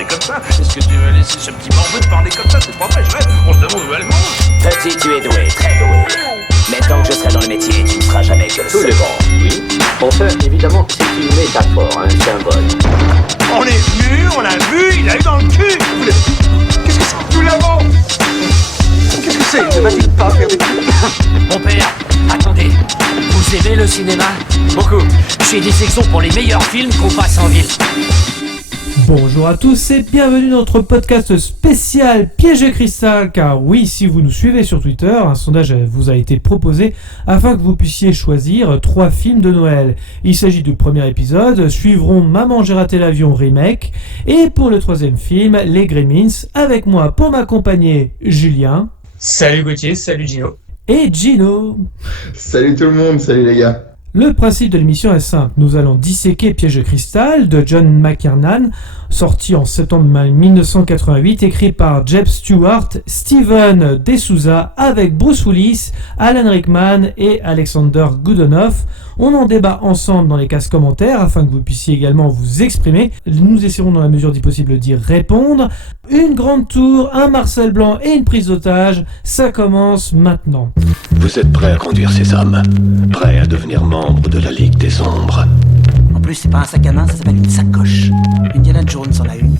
conneries comme ça. Est-ce que tu veux laisser ce petit bambou te parler comme ça? C'est pas vrai, je rêve. On se demande où elle mange. Petit, tu es doué, très doué. Mais tant que je serai dans le métier, tu ne seras jamais que le second. Oui. Enfin, évidemment, c'est une métaphore, un symbole. On est venu, on l'a vu, il a eu dans le cul. Qu'est-ce que c'est? Nous l'avons. Qu'est-ce que c'est? Ne va-t-il pas faire des trucs? Mon père, attendez, vous aimez le cinéma? Beaucoup. J'ai des sections pour les meilleurs films qu'on passe en ville. Bonjour à tous et bienvenue dans notre podcast spécial Piège de cristal, car oui, si vous nous suivez sur Twitter, un sondage vous a été proposé afin que vous puissiez choisir 3 films de Noël. Il s'agit du premier épisode, suivront Maman j'ai raté l'avion remake, et pour le 3e film, Les Gremlins, avec moi pour m'accompagner Julien. Salut Gauthier, salut Gino. Et Gino. Salut tout le monde, salut les gars. Le principe de l'émission est simple, nous allons disséquer Piège de cristal de John McTiernan, sorti en septembre 1988, écrit par Jeb Stewart, Steven De Souza, avec Bruce Willis, Alan Rickman et Alexander Goodenough. On en débat ensemble dans les cases commentaires afin que vous puissiez également vous exprimer. Nous essaierons dans la mesure du possible d'y répondre. Une grande tour, un Marcel Blanc et une prise d'otage, ça commence maintenant. Vous êtes prêts à conduire ces hommes? Prêts à devenir membre de la Ligue des Ombres? En plus, c'est pas un sac à main, ça s'appelle une sacoche. Indiana Jones en a une.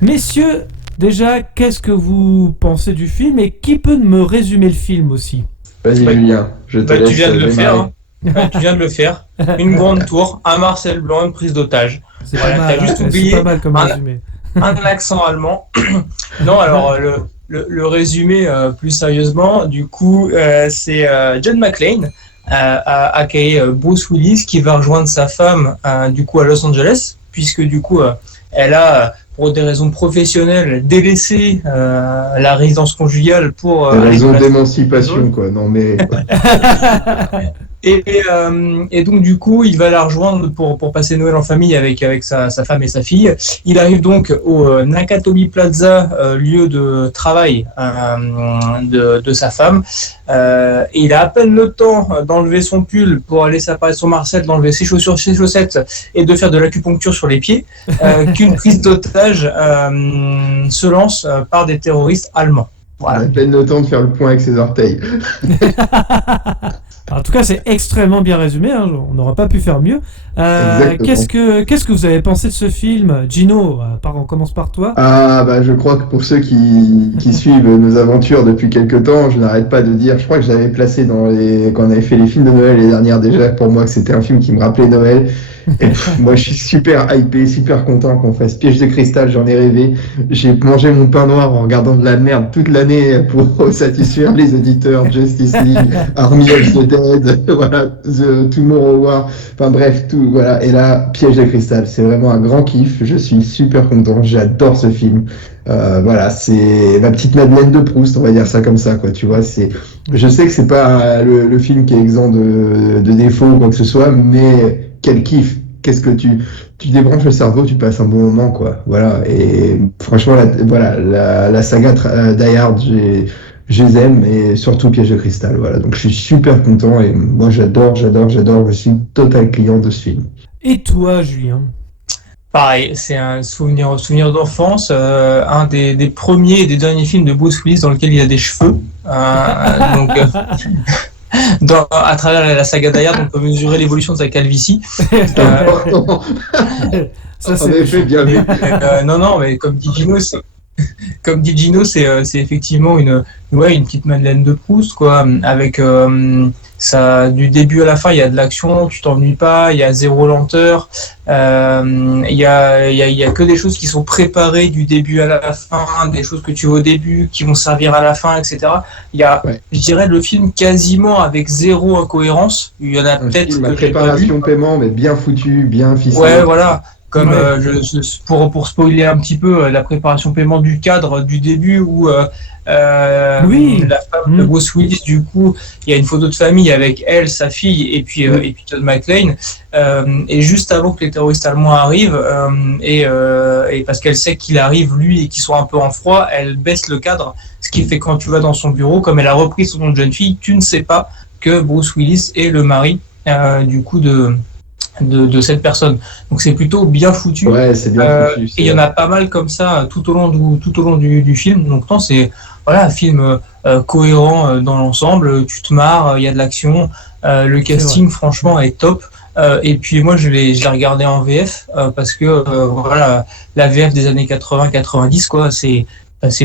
Messieurs, déjà, qu'est-ce que vous pensez du film et qui peut me résumer le film aussi? Vas-y Julien, je te laisse. Tu viens de le démarrer. faire. Tu viens de le faire. Une grande tour, un Marcel Blanc, une prise d'otage. C'est Voilà, pas mal, t'as juste c'est oublié pas mal comme un- résumé. Un accent allemand. Non, alors le résumé plus sérieusement, du coup, c'est John McClane, aka Bruce Willis, qui va rejoindre sa femme du coup à Los Angeles, puisque du coup elle a pour des raisons professionnelles délaissé la résidence conjugale pour Des aller raisons dans la- d'émancipation quoi, non mais... Et donc du coup, il va la rejoindre pour passer Noël en famille avec sa femme et sa fille. Il arrive donc au Nakatomi Plaza, lieu de travail de sa femme. Et il a à peine le temps d'enlever son pull pour aller s'apparaître son Marcel, d'enlever ses chaussures, ses chaussettes et de faire de l'acupuncture sur les pieds, qu'une prise d'otage se lance par des terroristes allemands. On a à peine le temps de faire le point avec ses orteils. En tout cas, c'est extrêmement bien résumé, hein, on n'aurait pas pu faire mieux. Exactement. Qu'est-ce que vous avez pensé de ce film? Gino, on commence par toi. Ah bah je crois que pour ceux qui suivent nos aventures depuis quelques temps, je n'arrête pas de dire, je crois que je l'avais placé quand on avait fait les films de Noël les dernières déjà, pour moi que c'était un film qui me rappelait Noël. Et moi je suis super hypé, super content qu'on fasse Piège de cristal, j'en ai rêvé. J'ai mangé mon pain noir en regardant de la merde toute l'année pour satisfaire les auditeurs, Justice League, Army of the Dead, voilà, The Tomorrow War, enfin bref, tout, voilà. Et là, Piège de cristal, c'est vraiment un grand kiff, je suis super content, j'adore ce film. Voilà, c'est ma petite Madeleine de Proust, on va dire ça comme ça, quoi, tu vois, je sais que c'est pas le film qui est exempt de défauts ou quoi que ce soit, mais quel kiff! Qu'est-ce que tu débranches le cerveau, tu passes un bon moment, quoi. Voilà. Et franchement, la saga Die Hard, je les aime, et surtout Piège de cristal. Voilà. Donc je suis super content et moi j'adore. Je suis total client de ce film. Et toi, Julien? Pareil, c'est un souvenir d'enfance, un des premiers et des derniers films de Bruce Willis dans lequel il a des cheveux. À travers la saga Die Hard, on peut mesurer l'évolution de sa calvitie. C'est important. Ça, En c'est effet, bien vu. Non, mais comme dit Gino, c'est effectivement une petite Madeleine de Proust, quoi, avec ça, du début à la fin, il y a de l'action, tu t'ennuies pas, il y a zéro lenteur, il y a que des choses qui sont préparées du début à la fin, des choses que tu vois au début, qui vont servir à la fin, etc. Il y a, je dirais, le film quasiment avec zéro incohérence. Il y en a peut-être Ma que j'ai pas vu. préparation paiement, mais bien foutu, bien ficelé. Ouais, voilà. Comme pour spoiler un petit peu la préparation paiement du cadre du début où Oui. la femme de Bruce Willis, du coup, il y a une photo de famille avec elle, sa fille et puis John McClane. Et juste avant que les terroristes allemands arrivent, et parce qu'elle sait qu'il arrive lui et qu'ils sont un peu en froid, elle baisse le cadre. Ce qui fait que quand tu vas dans son bureau, comme elle a repris son nom de jeune fille, tu ne sais pas que Bruce Willis est le mari du coup de de cette personne. Donc c'est plutôt bien foutu. Ouais, c'est bien foutu. Et il y en a pas mal comme ça tout au long du film. Donc non, c'est voilà, un film cohérent dans l'ensemble. Tu te marres, il y a de l'action. Le casting, franchement, est top. Et puis moi, je l'ai regardé en VF parce que voilà, la VF des années 80-90, quoi, c'est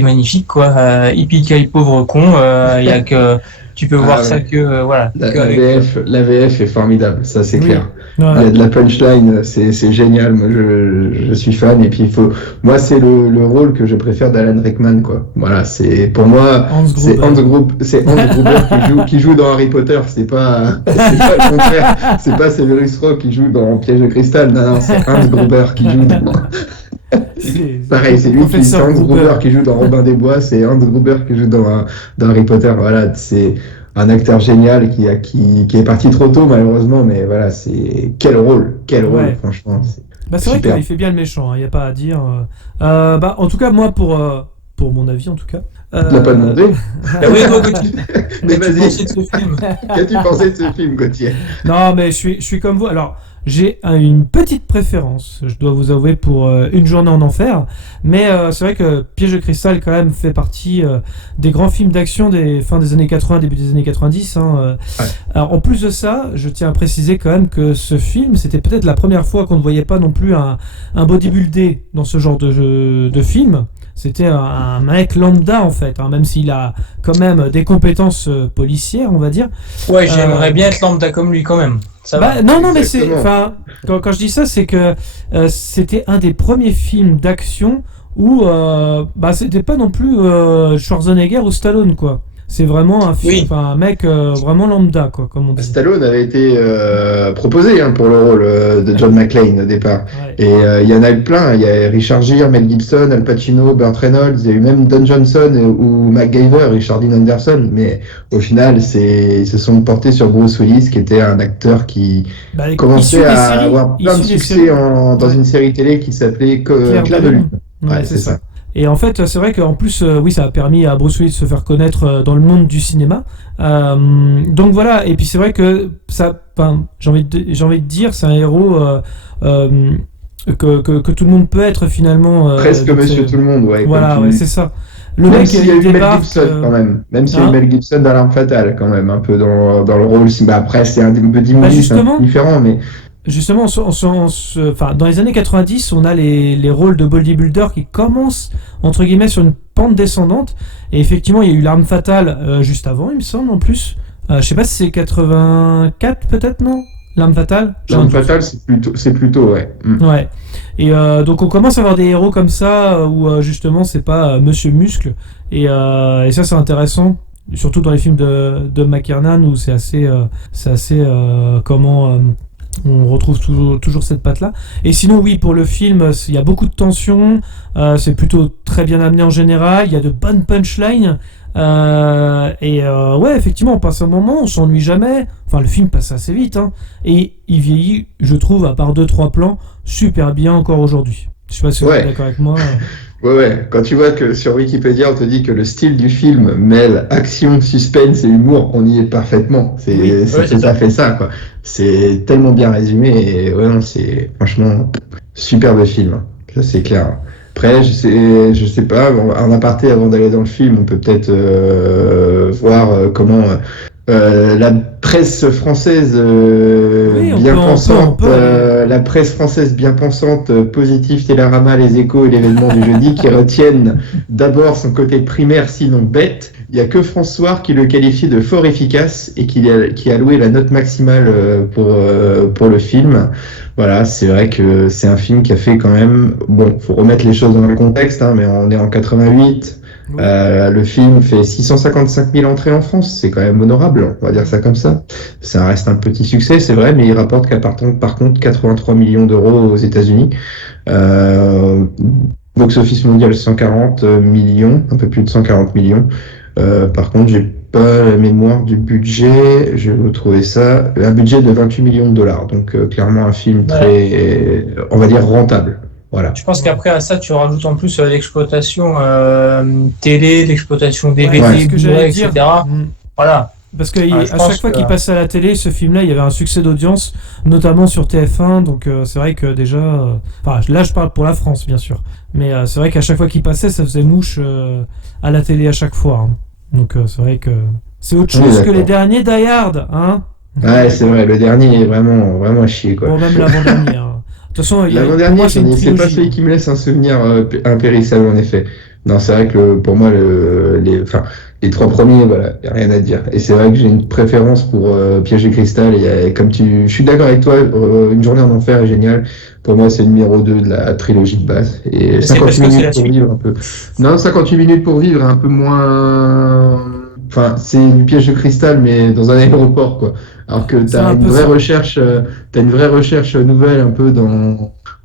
magnifique, quoi. Hippie pauvre con, il y a que tu peux voir ça que voilà. La VF est formidable, ça c'est clair. Ouais. Il y a de la punchline, c'est génial. Moi, je suis fan. Et puis moi, c'est le rôle que je préfère d'Alan Rickman, quoi. Voilà, c'est pour moi, c'est Hans Gruber qui joue dans Harry Potter. C'est pas le contraire. C'est pas Severus Rogue qui joue dans Piège de cristal. Non, c'est Hans Gruber qui joue dans. Pareil, c'est lui c'est Hans Gruber qui joue dans Robin des Bois, c'est Hans Gruber qui joue dans Harry Potter. Voilà, c'est un acteur génial qui est parti trop tôt malheureusement, mais voilà, c'est quel rôle, franchement. C'est vrai qu'il fait bien le méchant, il n'y a pas à dire. En tout cas, moi, pour mon avis, en tout cas. Tu l'as pas demandé. Oui, Gauthier. Mais vas-y. Qu'as-tu pensé de ce film, Gauthier? Non, mais je suis comme vous. Alors, j'ai une petite préférence, je dois vous avouer, pour Une journée en enfer. Mais c'est vrai que Piège de cristal, quand même, fait partie des grands films d'action des fins des années 80, début des années 90. Ouais. Alors, en plus de ça, je tiens à préciser quand même que ce film, c'était peut-être la première fois qu'on ne voyait pas non plus un bodybuildé dans ce genre de film. C'était un mec lambda en fait, même s'il a quand même des compétences policières, on va dire. Ouais, j'aimerais bien être lambda comme lui quand même. Ça va. Non, mais c'est, quand je dis ça, c'est que c'était un des premiers films d'action où c'était pas non plus Schwarzenegger ou Stallone, quoi. C'est vraiment un mec vraiment lambda, quoi, comme on dit. Stallone avait été proposé pour le rôle de John McClane au départ. Ouais. Et il y en a eu plein. Il y a Richard Gere, Mel Gibson, Al Pacino, Burt Reynolds. Il y a eu même Don Johnson ou MacGyver, Richard Dean Anderson. Mais au final, ils se sont portés sur Bruce Willis, qui était un acteur qui commençait à avoir plein de succès dans une série télé qui s'appelait Claire de Lune. Ouais, c'est ça. Et en fait, c'est vrai qu'en plus, ça a permis à Bruce Willis de se faire connaître dans le monde du cinéma. Donc voilà, et puis c'est vrai que j'ai envie de dire, c'est un héros que tout le monde peut être finalement. Presque monsieur tout le monde, ouais. Voilà, c'est ça. Le mec s'il y a eu Mel Gibson quand même. Même s'il y a eu Mel Gibson dans L'Arme Fatale quand même, un peu dans le rôle. Après, c'est un petit peu différent, mais... Justement, dans les années 90, on a les rôles de bodybuilder qui commencent, entre guillemets, sur une pente descendante. Et effectivement, il y a eu L'Arme Fatale juste avant, il me semble, en plus. Je sais pas si c'est 84, peut-être, non ? L'Arme Fatale ? L'Arme Fatale, c'est plutôt, ouais. Ouais. Et donc, on commence à avoir des héros comme ça, où justement, c'est pas Monsieur Muscle. Et ça, c'est intéressant. Surtout dans les films de McTiernan, où c'est assez on retrouve toujours cette patte-là. Et sinon, oui, pour le film, il y a beaucoup de tension, c'est plutôt très bien amené en général, il y a de bonnes punchlines, ouais, effectivement, on passe un moment, on s'ennuie jamais, le film passe assez vite, et il vieillit, je trouve, à part 2-3 plans, super bien encore aujourd'hui. Je sais pas si vous êtes d'accord avec moi. Ouais. Quand tu vois que sur Wikipédia, on te dit que le style du film mêle action, suspense et humour, on y est parfaitement. C'est tout à fait ça, quoi. C'est tellement bien résumé et c'est franchement superbe film. Ça, c'est clair. Après, je sais pas, en aparté, avant d'aller dans le film, on peut peut-être voir comment la presse française la presse française bien pensante, Positif, Télérama, Les Échos et l'événement du jeudi, qui retiennent d'abord son côté primaire, sinon bête. Il n'y a que François qui le qualifie de fort efficace et qui a alloué la note maximale pour le film. Voilà, c'est vrai que c'est un film qui a fait quand même... Bon, faut remettre les choses dans le contexte, mais on est en 88. Le film fait 655 000 entrées en France, c'est quand même honorable, on va dire ça comme ça. Ça reste un petit succès, c'est vrai, mais il rapporte par contre 83 millions d'euros aux États-Unis. Box-office mondial 140 millions, un peu plus de 140 millions. Par contre, j'ai pas la mémoire du budget, je vais vous trouver ça. Un budget de 28 millions de dollars, donc clairement un film très, on va dire, rentable. Voilà. Je pense qu'après à ça, tu rajoutes en plus l'exploitation télé, l'exploitation DVD, Blu-ray, etc. Voilà. Parce qu'à je pense chaque fois que- qu'il passait à la télé, ce film-là, il y avait un succès d'audience, notamment sur TF1, donc c'est vrai que déjà... Enfin, là, je parle pour la France, bien sûr. Mais c'est vrai qu'à chaque fois qu'il passait, ça faisait mouche à la télé à chaque fois. Hein. Donc c'est vrai que c'est autre Oui, chose que d'accord. les derniers Die Hard, hein. Ouais, c'est vrai, le dernier est vraiment à chier, quoi. Bon, même l'avant-dernier. Hein. De toute façon, pour L'avant-dernier, moi, c'est une c'est pas trilogie. celui qui me laisse un souvenir impérissable, en effet. Non, c'est vrai que pour moi, les trois premiers, voilà, y a rien à dire. Et c'est vrai que j'ai une préférence pour Piège et Cristal. Je suis d'accord avec toi, Une journée en enfer est génial. Pour moi, c'est le numéro 2 de la trilogie de base. Et C'est parce 58 que c'est minutes la pour suite. vivre un peu. Non, 58 minutes pour vivre, un peu moins. Enfin, c'est du Piège de Cristal, mais dans un aéroport, quoi. Alors que C'est un t'as une peu vraie ça. recherche, nouvelle un peu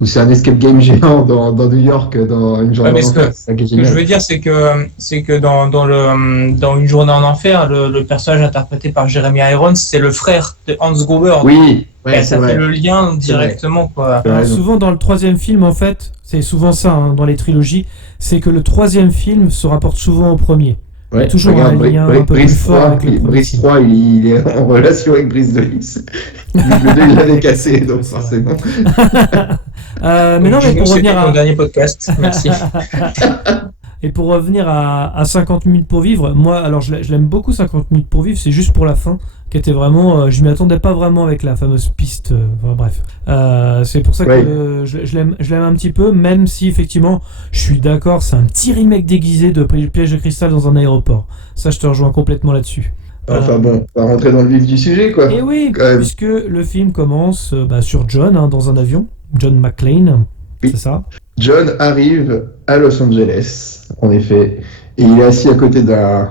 où c'est un escape game géant dans New York, dans Une journée Ouais, mais en enfer. C'est ça qui est ce que je génial. veux dire, c'est que dans Une journée en enfer, le personnage interprété par Jeremy Irons, c'est le frère de Hans Gruber. Oui, Et ouais, c'est ça vrai. fait le lien C'est directement, quoi. T'as Alors, raison. souvent dans le troisième film, en fait, c'est souvent ça hein, dans les trilogies, c'est que le troisième film se rapporte souvent au premier. Il y a Ouais, toujours regarde, un lien un peu plus Brice fort 3, avec le premier Brice film. 3, il est en relation avec Brice de Nice. Le 2, il l'avait cassé, donc C'est vrai. forcément. Mais non, mais Gino, pour c'était revenir mon à... dernier podcast. Merci. Et pour revenir à 50 minutes pour vivre, moi, alors je l'aime beaucoup 50 minutes pour vivre, c'est juste pour la fin, qui était vraiment, je m'y attendais pas vraiment avec la fameuse piste, enfin, bref. C'est pour ça que Ouais. je l'aime un petit peu, même si effectivement, je suis d'accord, c'est un petit remake déguisé de Piège de Cristal dans un aéroport. Ça, je te rejoins complètement là-dessus. Enfin bon, on va rentrer dans le vif du sujet, quoi. Et oui, Quand même. puisque le film commence sur John, hein, dans un avion, John McClane, Oui. c'est ça. John arrive à Los Angeles, en effet, et il est assis à côté d'un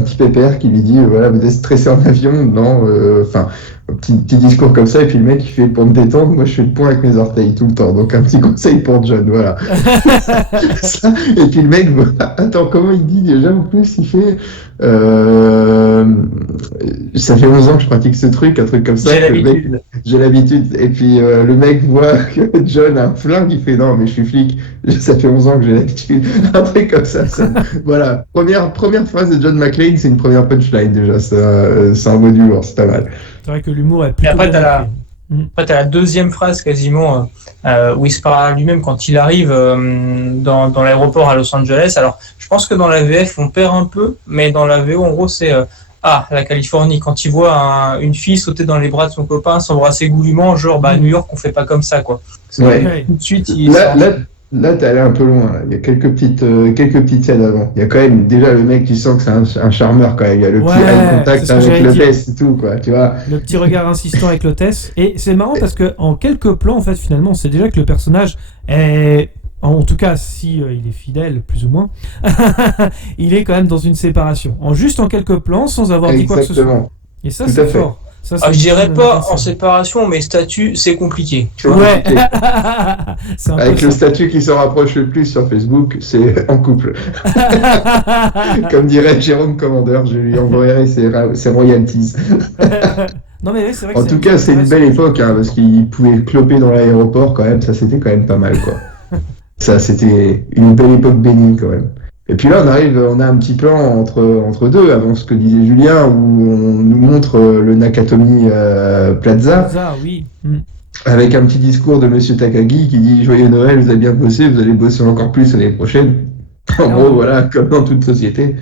petit pépère qui lui dit voilà, vous êtes stressé en avion? Non, enfin, un petit discours comme ça, et puis le mec il fait pour me détendre, moi je fais le point avec mes orteils tout le temps, donc un petit conseil pour John, voilà. Ça, et puis le mec, attends, comment il dit déjà en plus? Il fait ça fait 11 ans que je pratique ce truc, un truc comme ça. J'ai que le mec- l'habitude. J'ai l'habitude. Et puis le mec voit que John a un flingue, il fait non, mais je suis flic, ça fait 11 ans que j'ai l'habitude. Un truc comme ça. Voilà. Première phrase de John McClane, c'est une première punchline déjà. Ça en vaut du lourd, c'est pas mal. C'est vrai que l'humour est Et plutôt après, bien t'as écrit. Après, t'as la deuxième phrase quasiment où il se parle à lui-même quand il arrive dans l'aéroport à Los Angeles. Alors, je pense que dans la VF, on perd un peu, mais dans la VO, en gros, c'est la Californie. Quand il voit une fille sauter dans les bras de son copain, s'embrasser goulûment, genre, à New York, on fait pas comme ça, quoi. C'est- Ouais. Ouais. Tout de suite, Là, t'es allé un peu loin. Là. Il y a quelques petites scènes avant. Il y a quand même déjà le mec, tu sens que c'est un charmeur quand même. Il y a le petit Ouais, eye contact c'est ce que avec j'allais le dire. veste et tout, quoi. Tu vois. Le petit regard insistant avec l'hôtesse. Et c'est marrant parce que en quelques plans, en fait, finalement, on sait déjà que le personnage est, en tout cas, si il est fidèle, plus ou moins, il est quand même dans une séparation. Juste en quelques plans, sans avoir dit quoi que ce soit. Exactement. Et ça, Tout à c'est fait. fort. Ça, c'est je une dirais bonne pas intention. en séparation, mais statut, c'est compliqué. Tu vois. Ouais. C'est un peu Avec ça. le statut qui se rapproche le plus sur Facebook, c'est en couple. Comme dirait Jérôme Commandeur, je lui envoyerai ses royalties. Non mais oui, c'est vrai que En tout cas, c'est une belle époque, hein, parce qu'il pouvait cloper dans l'aéroport quand même, ça c'était quand même pas mal, quoi. Ça, c'était une belle époque bénie, quand même. Et puis là, on a un petit plan entre deux, avant ce que disait Julien, où on nous montre le Nakatomi Plaza, Ça, oui. avec un petit discours de Monsieur Takagi qui dit « Joyeux Noël, vous avez bien bossé, vous allez bosser encore plus l'année prochaine ». En Ah gros, oui. voilà, comme dans toute société.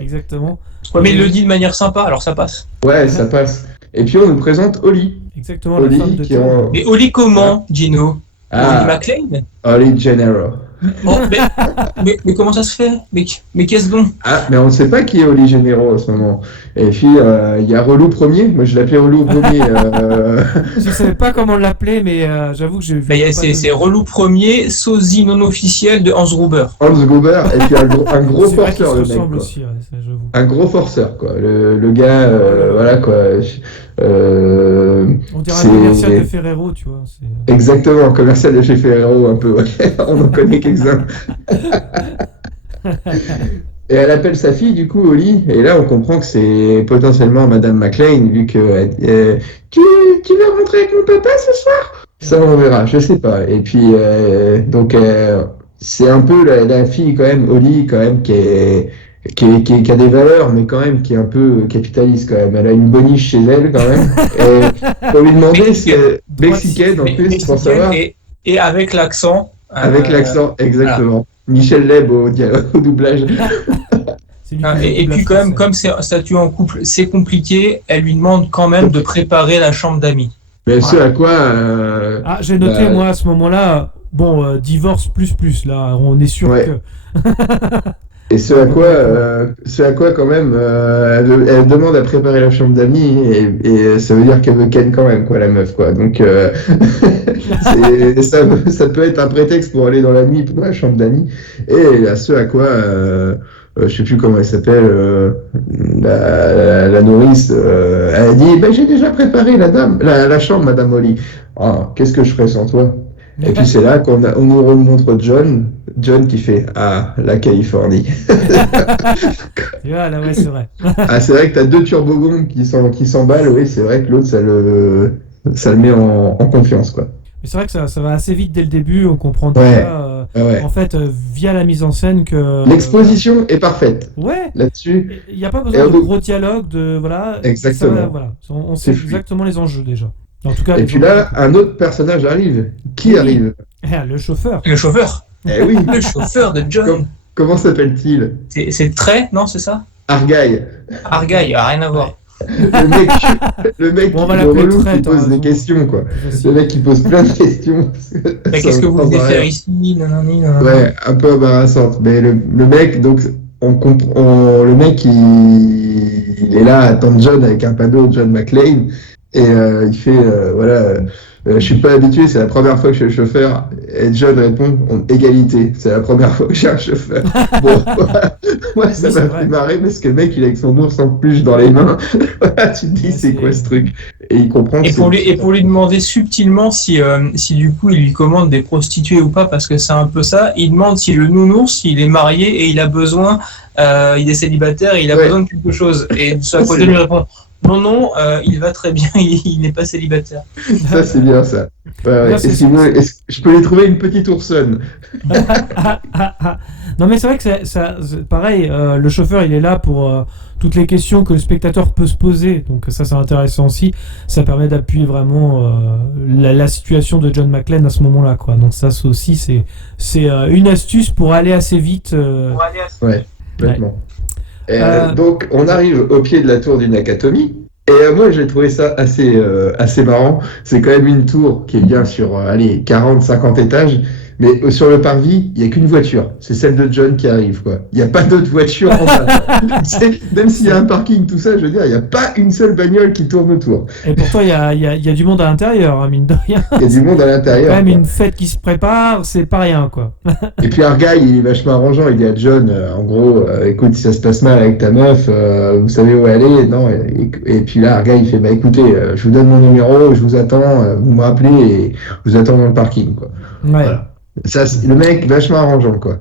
Exactement. Ouais, mais il le dit de manière sympa, alors ça passe. Ouais, ça passe. Et puis on nous présente Oli. Exactement, la femme Oli de qui est Tom. en... Mais Oli comment, Gino? Oli Ah, McClane? Oli Gennaro. Oh, mais comment ça se fait? Mais qu'est-ce donc? Ah, mais on ne sait pas qui est Oli Gennaro en ce moment. Et puis, il y a Relou Premier. Moi, je l'appelais Relou Premier. Je savais pas comment l'appeler, mais j'avoue que j'ai vu. Bah, c'est Relou Premier, sosie non officiel de Hans Gruber. Hans Gruber. Et puis, un gros C'est vrai qu'ils forceur, se le mec. ressemblent Quoi. aussi, ouais, ça, j'avoue. Un gros forceur, quoi. Le gars, voilà, quoi. On dirait c'est- un commercial de Ferrero, tu vois. c'est- Exactement, commercial de chez Ferrero, un peu. Ouais. On en connaît quelques-uns. Et elle appelle sa fille, du coup, Oli. Et là, on comprend que c'est potentiellement Madame McClane, vu que tu veux rentrer avec mon papa ce soir? Ça, on verra, je sais pas. Et puis, donc, c'est un peu la fille, quand même, Oli, quand même, qui est qui a des valeurs, mais quand même qui est un peu capitaliste quand même. Elle a une boniche chez elle quand même. Et pour lui demander si elle est mexicaine en plus, pour savoir. Et avec l'accent. Avec l'accent, exactement. Voilà. Michel Leb au doublage. Et puis quand même, comme c'est un statut en couple, c'est compliqué, elle lui demande quand même de préparer la chambre d'amis. Mais ce à quoi... j'ai noté, moi, à ce moment-là, divorce plus, là, on est sûr que... Et ce à quoi quand même, elle demande à préparer la chambre d'amis, et ça veut dire qu'elle veut ken quand même, quoi, la meuf, quoi. Donc, ça peut être un prétexte pour aller dans la chambre d'amis. Et à ce à quoi... je sais plus comment elle s'appelle, la nourrice, elle a dit j'ai déjà préparé la chambre, Madame Molly. Ah, qu'est-ce que je ferais sans toi? Et puis c'est là qu'on nous remontre John qui fait la Californie. Voilà, ouais, c'est vrai. C'est vrai que t'as deux turbogongs qui s'emballent, oui, c'est vrai que l'autre ça le met en confiance, quoi. Mais c'est vrai que ça va assez vite dès le début, on comprend déjà, en fait, via la mise en scène que... L'exposition est parfaite. Ouais. Là-dessus. Il n'y a pas besoin de gros dialogue, voilà. Exactement. On sait exactement les enjeux déjà. En tout cas, et puis là, un autre personnage arrive. Qui arrive? Le chauffeur. Le chauffeur. Eh oui. Le chauffeur de John. Comment s'appelle-t-il? C'est Trey, non, c'est ça? Argyle. Argyle, rien à voir. Le mec qui pose des questions, quoi. Le mec qui pose plein de questions. Mais qu'est-ce que vous venez faire ici? Ouais, un peu embarrassante. Mais le mec, donc, le mec, il est là à attendre John avec un panneau John McClane. Et il fait, je suis pas habitué, c'est la première fois que je suis le chauffeur. Et John répond, égalité, c'est la première fois que j'ai un chauffeur. Bon, moi ça m'a fait marrer parce que le mec il est avec son ours en peluche dans les mains. Tu te dis c'est quoi ce truc? Et il comprend. Et pour lui demander subtilement si du coup il lui commande des prostituées ou pas, parce que c'est un peu ça. Il demande si le nounours il est marié et il a besoin, il est célibataire et il a besoin de quelque chose. Et ce à quoi John lui répond. Non, il va très bien, il n'est pas célibataire. Ça, c'est bien, ça. Je peux lui trouver une petite oursonne. Non, mais c'est vrai que c'est pareil, le chauffeur, il est là pour toutes les questions que le spectateur peut se poser. Donc ça, c'est intéressant aussi. Ça permet d'appuyer vraiment la situation de John McClane à ce moment-là, quoi. Donc ça aussi, c'est une astuce pour aller assez vite. Ouais, complètement. Donc on arrive au pied de la tour du Nakatomi et moi j'ai trouvé ça assez marrant. C'est quand même une tour qui est bien sur 40-50 étages, mais sur le parvis il n'y a qu'une voiture, c'est celle de John qui arrive, quoi. Il n'y a pas d'autres voitures en bas. Même s'il y a un parking, tout ça, je veux dire, il n'y a pas une seule bagnole qui tourne autour. Et pourtant il y a du monde à l'intérieur, hein, mine de rien. Il y a du monde à l'intérieur. Quand même une fête qui se prépare, c'est pas rien, quoi. Et puis Argyle, il est vachement arrangeant, il dit à John, en gros, écoute, si ça se passe mal avec ta meuf, vous savez où elle est? Non. Et puis là, Argyle, il fait, écoutez, je vous donne mon numéro, je vous attends, vous me rappelez et je vous attends dans le parking, quoi. Ouais. Voilà. Ça, le mec vachement arrangeant, quoi.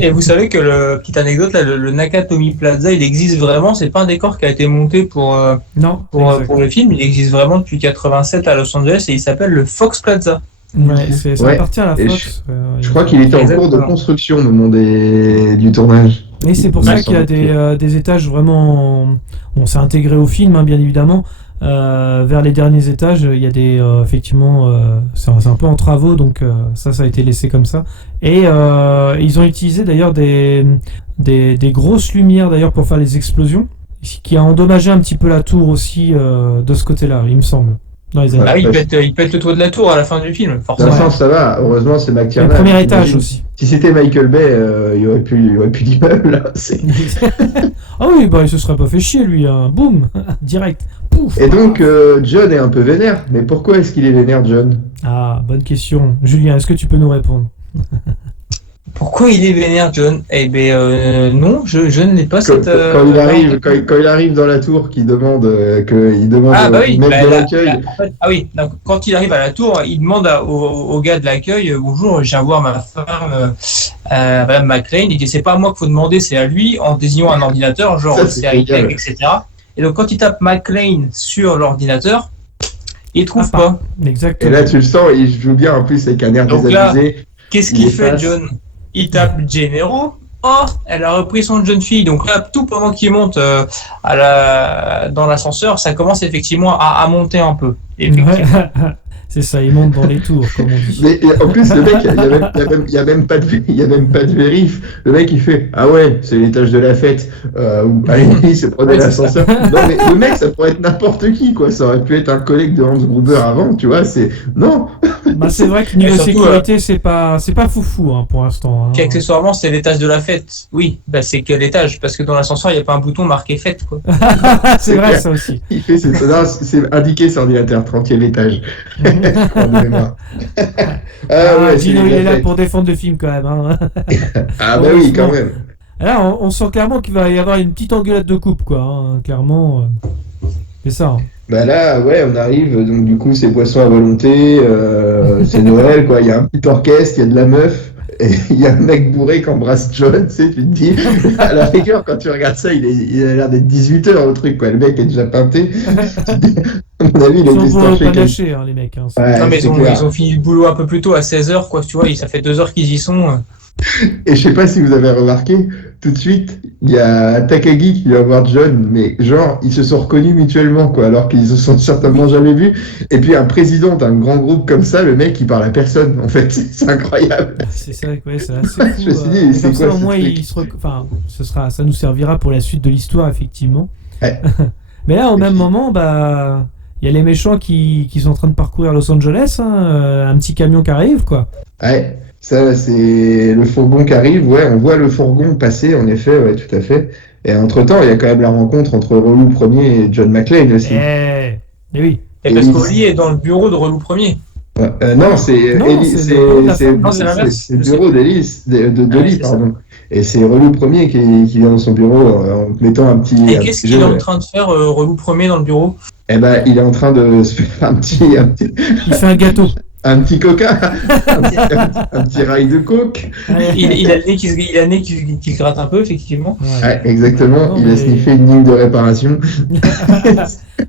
Et vous savez que petite anecdote là, le Nakatomi Plaza, il existe vraiment. C'est pas un décor qui a été monté pour le film. Il existe vraiment depuis 87 à Los Angeles et il s'appelle le Fox Plaza. Ouais, ça appartient à la Fox. Je crois qu'il était en cours de construction au moment du tournage. Et c'est pour ça qu'il y a des étages vraiment. Bon, c'est intégré au film, hein, bien évidemment. Vers les derniers étages, il y a des effectivement, c'est un peu en travaux, donc ça a été laissé comme ça. Et ils ont utilisé d'ailleurs des grosses lumières d'ailleurs pour faire les explosions, qui a endommagé un petit peu la tour aussi de ce côté-là, il me semble. Il pète le toit de la tour à la fin du film, forcément. Dans ça va, heureusement c'est McTiernan. Le premier étage aussi. Si c'était Michael Bay, il y aurait plus d'immeuble là. Ah oui, il se serait pas fait chier lui, hein. Boum, direct. Pouf. Et donc John est un peu vénère, mais pourquoi est-ce qu'il est vénère, John? Ah, bonne question. Julien, est-ce que tu peux nous répondre? Pourquoi il est vénère, John? Eh ben non, je ne l'ai pas cette. Quand il arrive dans la tour, qu'il demande de l'accueil. Donc, quand il arrive à la tour, il demande au gars de l'accueil, bonjour, je viens voir ma femme, Madame McClane. Il dit c'est pas à moi qu'il faut demander, c'est à lui, en désignant un ordinateur, genre série Tech, etc. Et donc quand il tape McClane sur l'ordinateur, il trouve pas. Exactement. Et là tu le sens, il joue bien en plus avec un air désabusé. Qu'est-ce qu'il fait, John? Il tape Gennaro oh, elle a repris son jeune fille. Donc là, tout pendant qu'il monte dans l'ascenseur, ça commence effectivement à monter un peu. Effectivement. Ouais. C'est ça, il monte dans les tours, comme on dit. Mais en plus, le mec, il y a même pas de vérif. Le mec, il fait ah ouais, c'est l'étage de la fête. Ou allez, c'est prenez l'ascenseur. Non mais le mec, ça pourrait être n'importe qui, quoi. Ça aurait pu être un collègue de Hans Gruber avant, tu vois. C'est non. Bah, c'est vrai que niveau sécurité, c'est pas foufou hein, pour l'instant. Hein. Puis accessoirement, c'est l'étage de la fête. Oui, bah c'est quel étage? Parce que dans l'ascenseur, il n'y a pas un bouton marqué fête, quoi. C'est vrai, ça aussi. Il fait c'est indiqué sur l'ordinateur, 30e étage. Gino, il est là pour défendre le film quand même. Hein. Ah bah oui, quand même. Là, on sent clairement qu'il va y avoir une petite engueulade de coupe, quoi. Hein. Clairement, c'est ça. Hein. Bah là, ouais, on arrive, donc du coup, c'est boisson à volonté, c'est Noël, quoi. Il y a un petit orchestre, il y a de la meuf, et il y a un mec bourré qui embrasse John, tu sais, tu te dis, à la rigueur, quand tu regardes ça, il a l'air d'être 18h au truc, quoi. Le mec est déjà peinté. À mon avis, il est distorché. Ils sont pas lâchés, hein, les mecs. Hein, ouais, non, mais ils ont fini le boulot un peu plus tôt, à 16h, quoi, tu vois, ça fait 2 heures qu'ils y sont. Et je sais pas si vous avez remarqué, tout de suite, il y a Takagi qui va voir John, mais genre, ils se sont reconnus mutuellement, quoi, alors qu'ils se sont certainement jamais vus. Et puis, un président d'un grand groupe comme ça, le mec, il parle à personne, en fait, c'est incroyable. C'est ça, ouais, c'est assez fou. Je me suis dit, c'est quoi ça, au moins, ça nous servira pour la suite de l'histoire, effectivement. Ouais. Mais là, au même moment, bah, il y a les méchants qui sont en train de parcourir Los Angeles, hein, un petit camion qui arrive, quoi. Ouais. Ça, c'est le fourgon qui arrive, ouais, on voit le fourgon passer, en effet, ouais, tout à fait. Et entre-temps, il y a quand même la rencontre entre Relou Premier et John McClane aussi. Eh oui. Et parce qu'Oli est dans le bureau de Relou Premier. Non, c'est le bureau d'Elise, de Lee, pardon. Et c'est Relou Premier qui vient dans son bureau en mettant un petit... Et qu'est-ce qu'il est en train de faire, Relou Premier, dans le bureau? Eh ben, il est en train de se faire un petit... Il fait un gâteau. Un petit coca, un petit rail de coke. Il a le nez qui se gratte un peu, effectivement. Ouais, exactement, il a sniffé une ligne de réparation.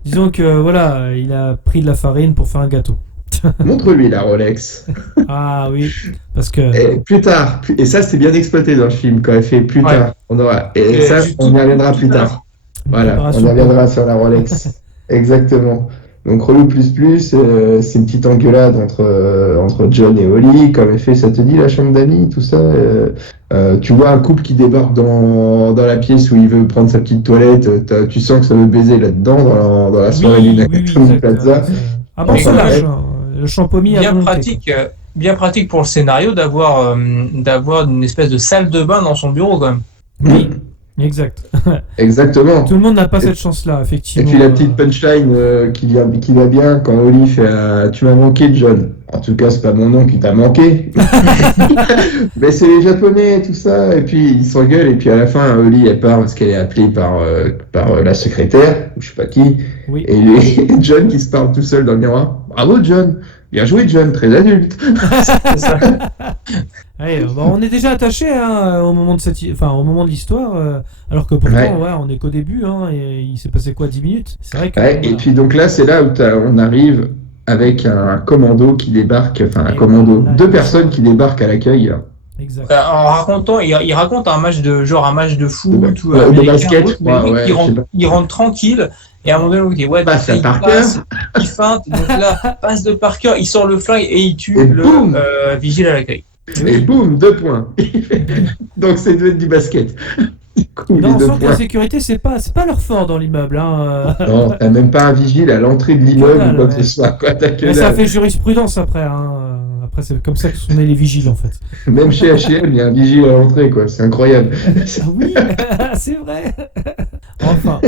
Disons que voilà, il a pris de la farine pour faire un gâteau. Montre-lui la Rolex. Ah oui, parce que... Et plus tard, et ça c'est bien exploité dans le film, quand elle fait plus tard, on aura... Et ça, on y reviendra plus tard. Voilà, on y reviendra sur la Rolex. Exactement. Donc Relou c'est une petite engueulade entre John et Holly, comme effet ça te dit la chambre d'amis, tout ça. Tu vois un couple qui débarque dans la pièce où il veut prendre sa petite toilette, tu sens que ça veut baiser là-dedans dans la soirée du Nakatomi Plaza. Ah bon, ça lâche, le champomis bien pratique pour le scénario d'avoir une espèce de salle de bain dans son bureau quand même. Oui. Exact. Exactement. Tout le monde n'a pas cette chance-là, effectivement. Et puis la petite punchline qui va bien quand Holly fait tu m'as manqué, John. En tout cas, c'est pas mon nom qui t'a manqué. Mais c'est les Japonais, tout ça. Et puis ils s'engueulent. Et puis à la fin, Holly elle part parce qu'elle est appelée par la secrétaire, ou je sais pas qui. Oui. Et John qui se parle tout seul dans le miroir. Bravo, John. Bien joué, John, très adulte. C'est ça. Ouais, on est déjà attaché au moment de l'histoire, alors que pourtant, on est qu'au début, et il s'est passé quoi, 10 minutes? C'est vrai que. Ouais, et puis donc là, c'est là où on arrive avec un commando qui débarque, deux personnes qui débarquent à l'accueil. Exact. En racontant, il raconte un match de foot ou de basket. Il rentre tranquille. Et à un moment donné, il dit il feinte, donc là, passe de Parker, il sort le flingue et il tue le vigile à l'accueil. Et boum, 2 points. Donc c'est du basket. Cool, non, on sent que la sécurité, c'est pas leur fort dans l'immeuble. Hein. Non, t'as même pas un vigile à l'entrée de l'immeuble ou quoi que ce soit. Mais ça fait jurisprudence après. Hein. Après, c'est comme ça que sont nés les vigiles en fait. Même chez H&M, il y a un vigile à l'entrée, quoi. C'est incroyable. Oui, c'est vrai. Enfin.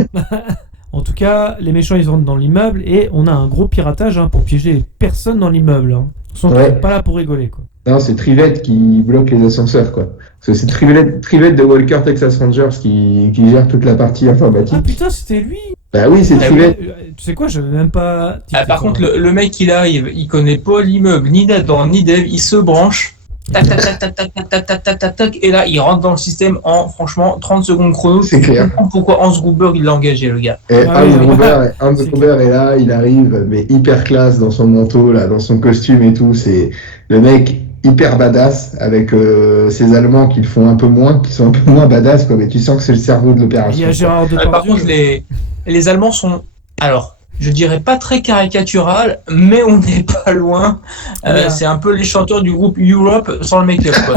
En tout cas, les méchants ils rentrent dans l'immeuble et on a un gros piratage pour piéger les personnes dans l'immeuble. Hein. Ils sont pas là pour rigoler, quoi. Non, c'est Trivette qui bloque les ascenseurs, quoi. Parce que c'est Trivette de Walker Texas Rangers qui gère toute la partie informatique. Ah putain, c'était lui. Bah oui, c'est Trivette. Tu sais quoi, je n'avais même pas... par contre, le mec il arrive, il connaît pas l'immeuble, ni Nathan, ni Dave, il se branche. Tac, tac, tac, tac, tac, tac, tac, tac, tac, tac, et là il rentre dans le système en franchement 30 secondes chrono. C'est clair. Pourquoi Hans Gruber il l'a engagé, le gars. Et Hans Gruber est là, il arrive mais hyper classe dans son manteau là, dans son costume et tout. C'est le mec, hyper badass avec ces Allemands qui le font un peu moins, qui sont un peu moins badass, quoi, mais tu sens que c'est le cerveau de Il y l'opération. a Gérard Depardieu. Par contre, les Allemands sont, alors, je dirais pas très caricatural, mais on n'est pas loin. Voilà. C'est un peu les chanteurs du groupe Europe sans le make-up, quoi.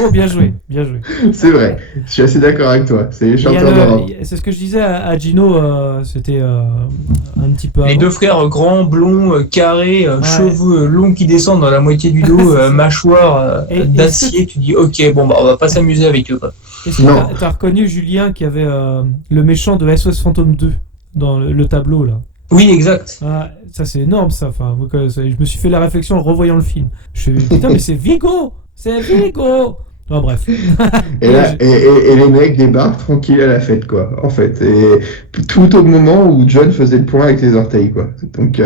Oh, bien joué, bien joué. C'est vrai, je suis assez d'accord avec toi. C'est les Il y a chanteurs d'Europe. c'est ce que je disais à Gino, c'était un petit peu Les avant. deux frères grands, blonds, carrés, Ouais. cheveux longs qui descendent dans la moitié du dos, mâchoire Et- d'acier. Tu dis, ok, bon, bah, on va pas s'amuser avec eux, quoi. Est-ce que Non. t'as reconnu Julien qui avait le méchant de SOS Fantôme 2 dans le tableau là? Oui, exact. Ah, ça c'est énorme ça. Enfin, moi, je me suis fait la réflexion en revoyant le film. Je me suis dit, putain, mais c'est Vigo! C'est Vigo! Oh, bref. Et, là, et les mecs débarquent tranquilles à la fête, quoi, en fait. Et tout au moment où John faisait le point avec les orteils, quoi. Donc,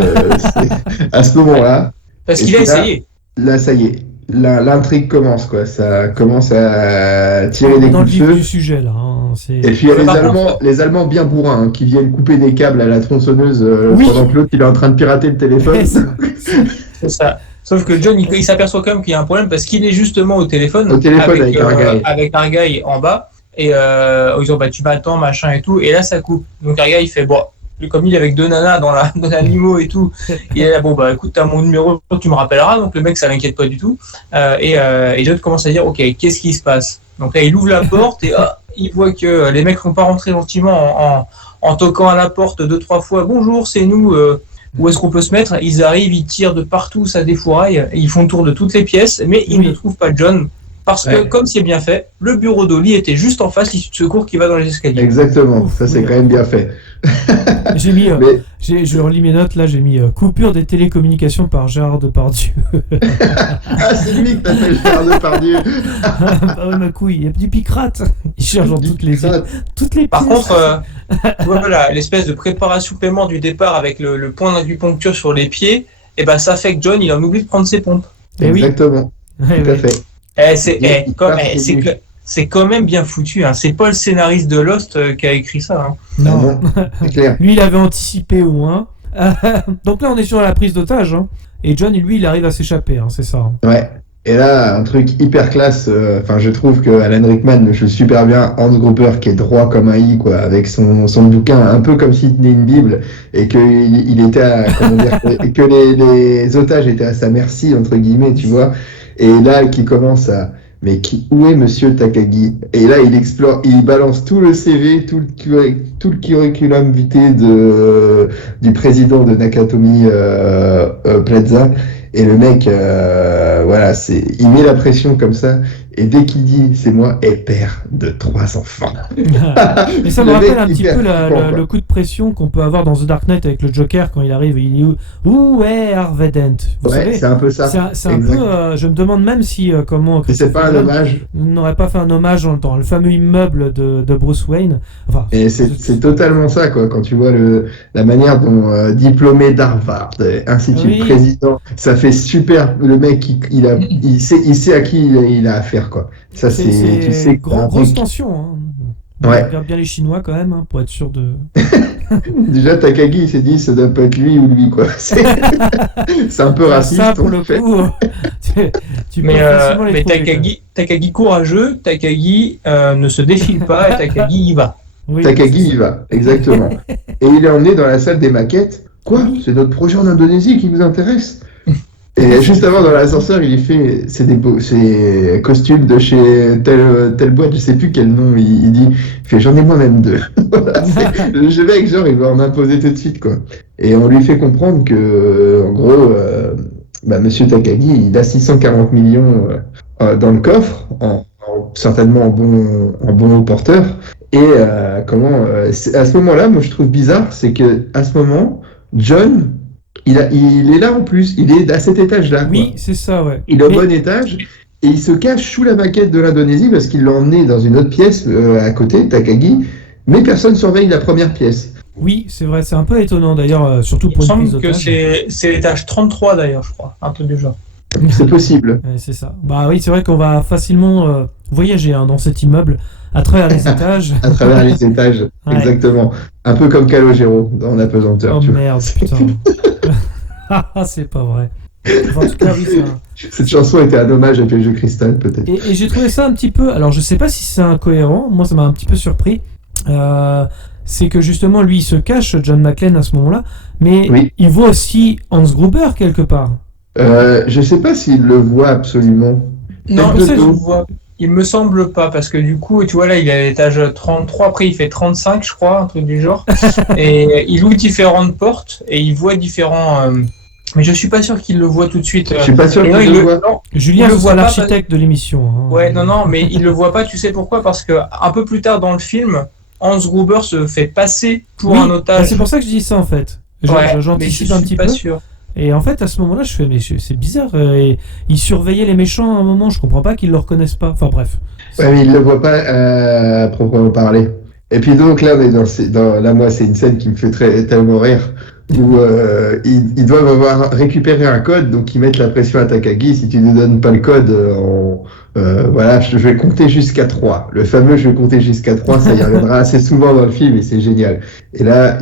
à ce moment-là, Parce Et qu'il a puis là- essayé. là, ça y est. L'intrigue commence, quoi. Ça commence à tirer des Dans le coups de vif feu. du sujet là. Hein, c'est... Et puis il y a Par les Allemands bien bourrins, hein, qui viennent couper des câbles à la tronçonneuse Oui. pendant que l'autre il est en train de pirater le téléphone. Ouais, C'est ça. Sauf que John, il s'aperçoit quand même qu'il y a un problème parce qu'il est justement au téléphone avec Argyle. avec Argyle en bas. Et ils disent, bah, tu m'attends, machin et tout. Et là, ça coupe. Donc Argyle, il fait, bon, comme il est avec deux nanas dans la limo et tout, il est là, bon, bah, écoute, t'as mon numéro, tu me rappelleras. Donc le mec, ça l'inquiète pas du tout. Et John commence à dire, ok, qu'est-ce qui se passe? Donc là, il ouvre la porte et il voit que les mecs vont pas rentrer gentiment en toquant à la porte 2-3 fois. Bonjour, c'est nous. Où est-ce qu'on peut se mettre? Ils arrivent, ils tirent de partout, ça défouraille, et ils font le tour de toutes les pièces, mais ils Oui. ne trouvent pas John. Parce que, Ouais. comme c'est bien fait, le bureau d'Oli était juste en face, l'issue de secours qui va dans les escaliers. Exactement, Ouf, ça c'est oui. quand même bien fait. J'ai mis, Mais je relis mes notes là, j'ai mis coupure des télécommunications par Gérard Depardieu. ah, c'est lui que t'appelles Gérard Depardieu. Ah ouais, ma couille, il y a du picrate. Il cherche dans toutes les Par pièces. contre, voilà, l'espèce de préparation paiement du départ avec le point d'acupuncture sur les pieds, et ben ça fait que John, il en oublie de prendre ses pompes. Eh oui. Exactement, Ouais, tout à ouais. fait. C'est quand même bien foutu. Hein. C'est pas le scénariste de Lost qui a écrit ça. Hein. Non. Ah non, c'est clair. Lui, il avait anticipé au moins. Donc là, on est sur la prise d'otage. Hein. Et John, lui, il arrive à s'échapper, hein, c'est ça. Hein. Ouais. Et là, un truc hyper classe, enfin je trouve que Alan Rickman joue super bien Hans Gruber qui est droit comme un i, quoi, avec son bouquin un peu comme s'il tenait une bible et que il était à, comment dire, et que les otages étaient à sa merci, entre guillemets, tu vois. Et là, qui commence à, mais où est Monsieur Takagi? Et là, il explore, il balance tout le CV, tout le curriculum vitae du président de Nakatomi Plaza. Et le mec, voilà, il met la pression comme ça. Et dès qu'il dit c'est moi, et père de 3 enfants. Et ça me Le rappelle mec un petit hyper peu flippant, quoi. le coup de pression qu'on peut avoir dans The Dark Knight avec le Joker quand il arrive et il dit où est Harvey Dent? Vous Ouais, savez, c'est un peu ça. c'est un Exact. peu. Je me demande même si comment. Et c'est pas un Christopher Nolan hommage. n'aurait pas fait un hommage dans le fameux immeuble de Bruce Wayne. Enfin, Et c'est totalement ça, quoi. Quand tu vois la manière dont diplômé d'Harvard, ainsi de suite, Oui. président, ça fait super. Le mec, il sait à qui il a affaire, quoi. Ça, tu sais que t'as un grosse truc. tension. Hein. Ouais. On regarde bien les Chinois quand même, hein, pour être sûr de. Déjà, Takagi, il s'est dit, ça doit pas être lui ou lui, quoi. C'est un peu raciste. Ça, pour en le fait. coup, tu peux Mais facilement les trouver, Takagi courageux, Takagi ne se défile pas et Takagi y va. quand même. Oui, Takagi y va, exactement. Et il est emmené dans la salle des maquettes. Quoi? C'est notre projet en Indonésie qui vous intéresse? Et juste avant, dans l'ascenseur, il fait c'est costumes de chez telle boîte, je sais plus quel nom, il dit, il fait j'en ai moi-même 2. Voilà, le mec, genre, il va en imposer tout de suite, quoi. Et on lui fait comprendre que, en gros, Monsieur Takagi, il a 640 millions dans le coffre, certainement en bon haut porteur. Et à ce moment-là, moi je trouve bizarre, c'est que à ce moment, John, il est là en plus, il est à cet étage-là. Oui, Quoi. c'est ça, ouais. Il est au Mais- bon étage et il se cache sous la maquette de l'Indonésie parce qu'il l'a emmené dans une autre pièce à côté, Takagi, mais personne surveille la première pièce. Oui, c'est vrai, c'est un peu étonnant d'ailleurs, surtout Il pour me une prise semble que d'otage. c'est l'étage 33 d'ailleurs, je crois, un truc du genre. C'est possible. Ouais, c'est ça. Bah oui, c'est vrai qu'on va facilement voyager dans cet immeuble à travers les étages. À travers les étages, Ouais. exactement. Un peu comme Calogero dans Apesanteur. Oh tu vois. merde, putain. Ah, c'est pas vrai. Enfin, en tout cas, oui, c'est un... Cette chanson était un hommage à Piège de cristal, peut-être. Et j'ai trouvé ça un petit peu... Alors, je sais pas si c'est incohérent. Moi, ça m'a un petit peu surpris. C'est que, justement, lui, il se cache, John McClane, à ce moment-là. Mais Oui. il voit aussi Hans Gruber, quelque part. Je sais pas s'il le voit absolument. Non, Peut-être ça, je de dos. vois. Il me semble pas, parce que du coup, tu vois, là, il a l'étage 33, après il fait 35, je crois, un truc du genre. Et il ouvre différentes portes, et il voit différents... Mais je suis pas sûr qu'il le voit tout de suite. Je suis pas sûr Et non, qu'il il le le voit. non. Julien, Il le c'est voit pas l'architecte de l'émission. Hein. Ouais, non, mais il le voit pas, tu sais pourquoi? Parce que un peu plus tard dans le film, Hans Gruber se fait passer pour Oui, un bah, otage. c'est pour ça que je dis ça, en fait. Ouais, mais J'anticipe je un suis petit pas peu. sûr. Et en fait, à ce moment-là, je fais, mais c'est bizarre. Et ils surveillaient les méchants à un moment, je comprends pas qu'ils le reconnaissent pas. Enfin, bref. Ouais, mais il le voit pas à proprement parler. Et puis donc là, on est là, moi, c'est une scène qui me fait tellement rire, où ils doivent avoir récupéré un code, donc ils mettent la pression à Takagi. Si tu ne donnes pas le code, voilà, je vais compter jusqu'à 3. Le fameux je vais compter jusqu'à 3, ça y reviendra assez souvent dans le film et c'est génial. Et là,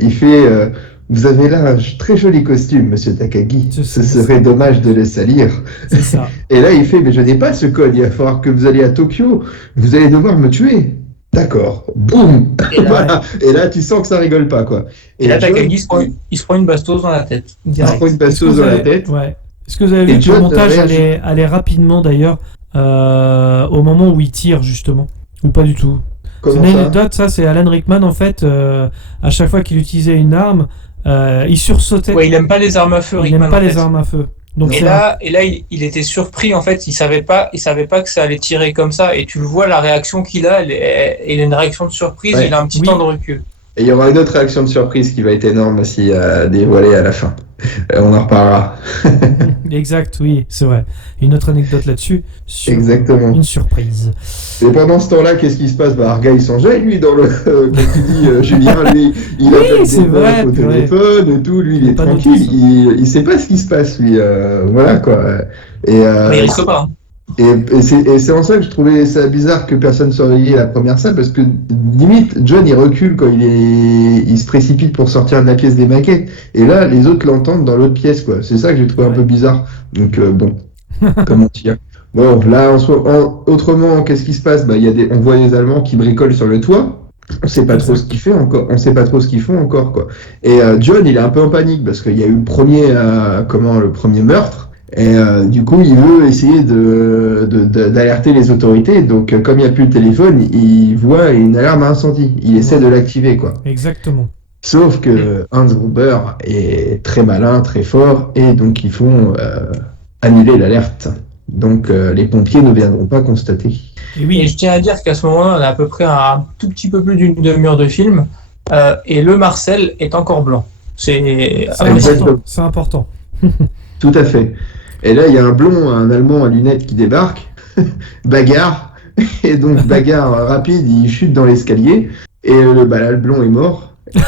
il fait... vous avez là un très joli costume, monsieur Takagi. Ce serait dommage de le salir. C'est ça. Et là, il fait, mais je n'ai pas ce code, il va falloir que vous alliez à Tokyo, vous allez devoir me tuer. D'accord, boum. Et là, Voilà. Et là, tu sens que ça rigole pas, quoi. Et là, John, Takagi il se prend une bastos dans la tête. il se Direct. prend une Est-ce que bastos vous dans la avez- tête. Ouais. Est-ce que vous avez Et vu que le John montage réagit. allait rapidement d'ailleurs au moment où il tire justement? Ou pas du tout? C'est Comment une ça anecdote, ça, c'est Alan Rickman en fait, à chaque fois qu'il utilisait une arme, il sursautait. Ouais, il aime pas les armes à feu, il Rickman, n'aime pas en les fait. armes à feu. Donc Et c'est là, il était surpris, en fait, il savait pas que ça allait tirer comme ça, et tu le vois, la réaction qu'il a, il a une réaction de surprise, Ouais. il a un petit Oui. temps de recul. Et il y aura une autre réaction de surprise qui va être énorme aussi à dévoiler à la fin. On en reparlera. exact, oui, c'est vrai. Une autre anecdote là-dessus, sur Exactement. une surprise. Et pendant ce temps-là, qu'est-ce qui se passe? Bah, Arga, il s'enjaille, lui, dans le... comme tu dis, Julien, lui, il appelle c'est des vrai, meufs au purée. téléphone et tout, lui, il J'ai est pas noté tranquille, ça. il sait pas ce qui se passe, lui, voilà, quoi. Et, Mais il risque pas. Hein. et c'est en ça que je trouvais ça bizarre que personne surveillait la première salle, parce que limite, John, il recule quand il se précipite pour sortir de la pièce des maquettes, et là, les autres l'entendent dans l'autre pièce, quoi. C'est ça que j'ai trouvé un peu bizarre. Donc, bon, comment dire? Bon, là, autrement, qu'est-ce qui se passe? Bah, on voit les Allemands qui bricolent sur le toit. On sait pas trop ce qu'ils font encore. On sait pas trop ce qu'ils font encore, quoi. Et John, il est un peu en panique parce qu'il y a eu le premier meurtre. Et du coup, il veut essayer d'alerter les autorités. Donc, comme il n'y a plus de téléphone, il voit une alarme à incendie. Il essaie de l'activer, quoi. Exactement. Sauf que Hans Gruber est très malin, très fort, et donc ils font annuler l'alerte. Donc les pompiers ne viendront pas constater. Et oui, Et je tiens à dire qu'à ce moment-là, on a à peu près un tout petit peu plus d'une demi-heure de film, et le Marcel est encore blanc. C'est c'est exactement. important. C'est important. Tout à fait. Et là, il y a un blond, un Allemand à lunettes qui débarque, bagarre, et donc bagarre rapide, il chute dans l'escalier, et là, le blond est mort. Et,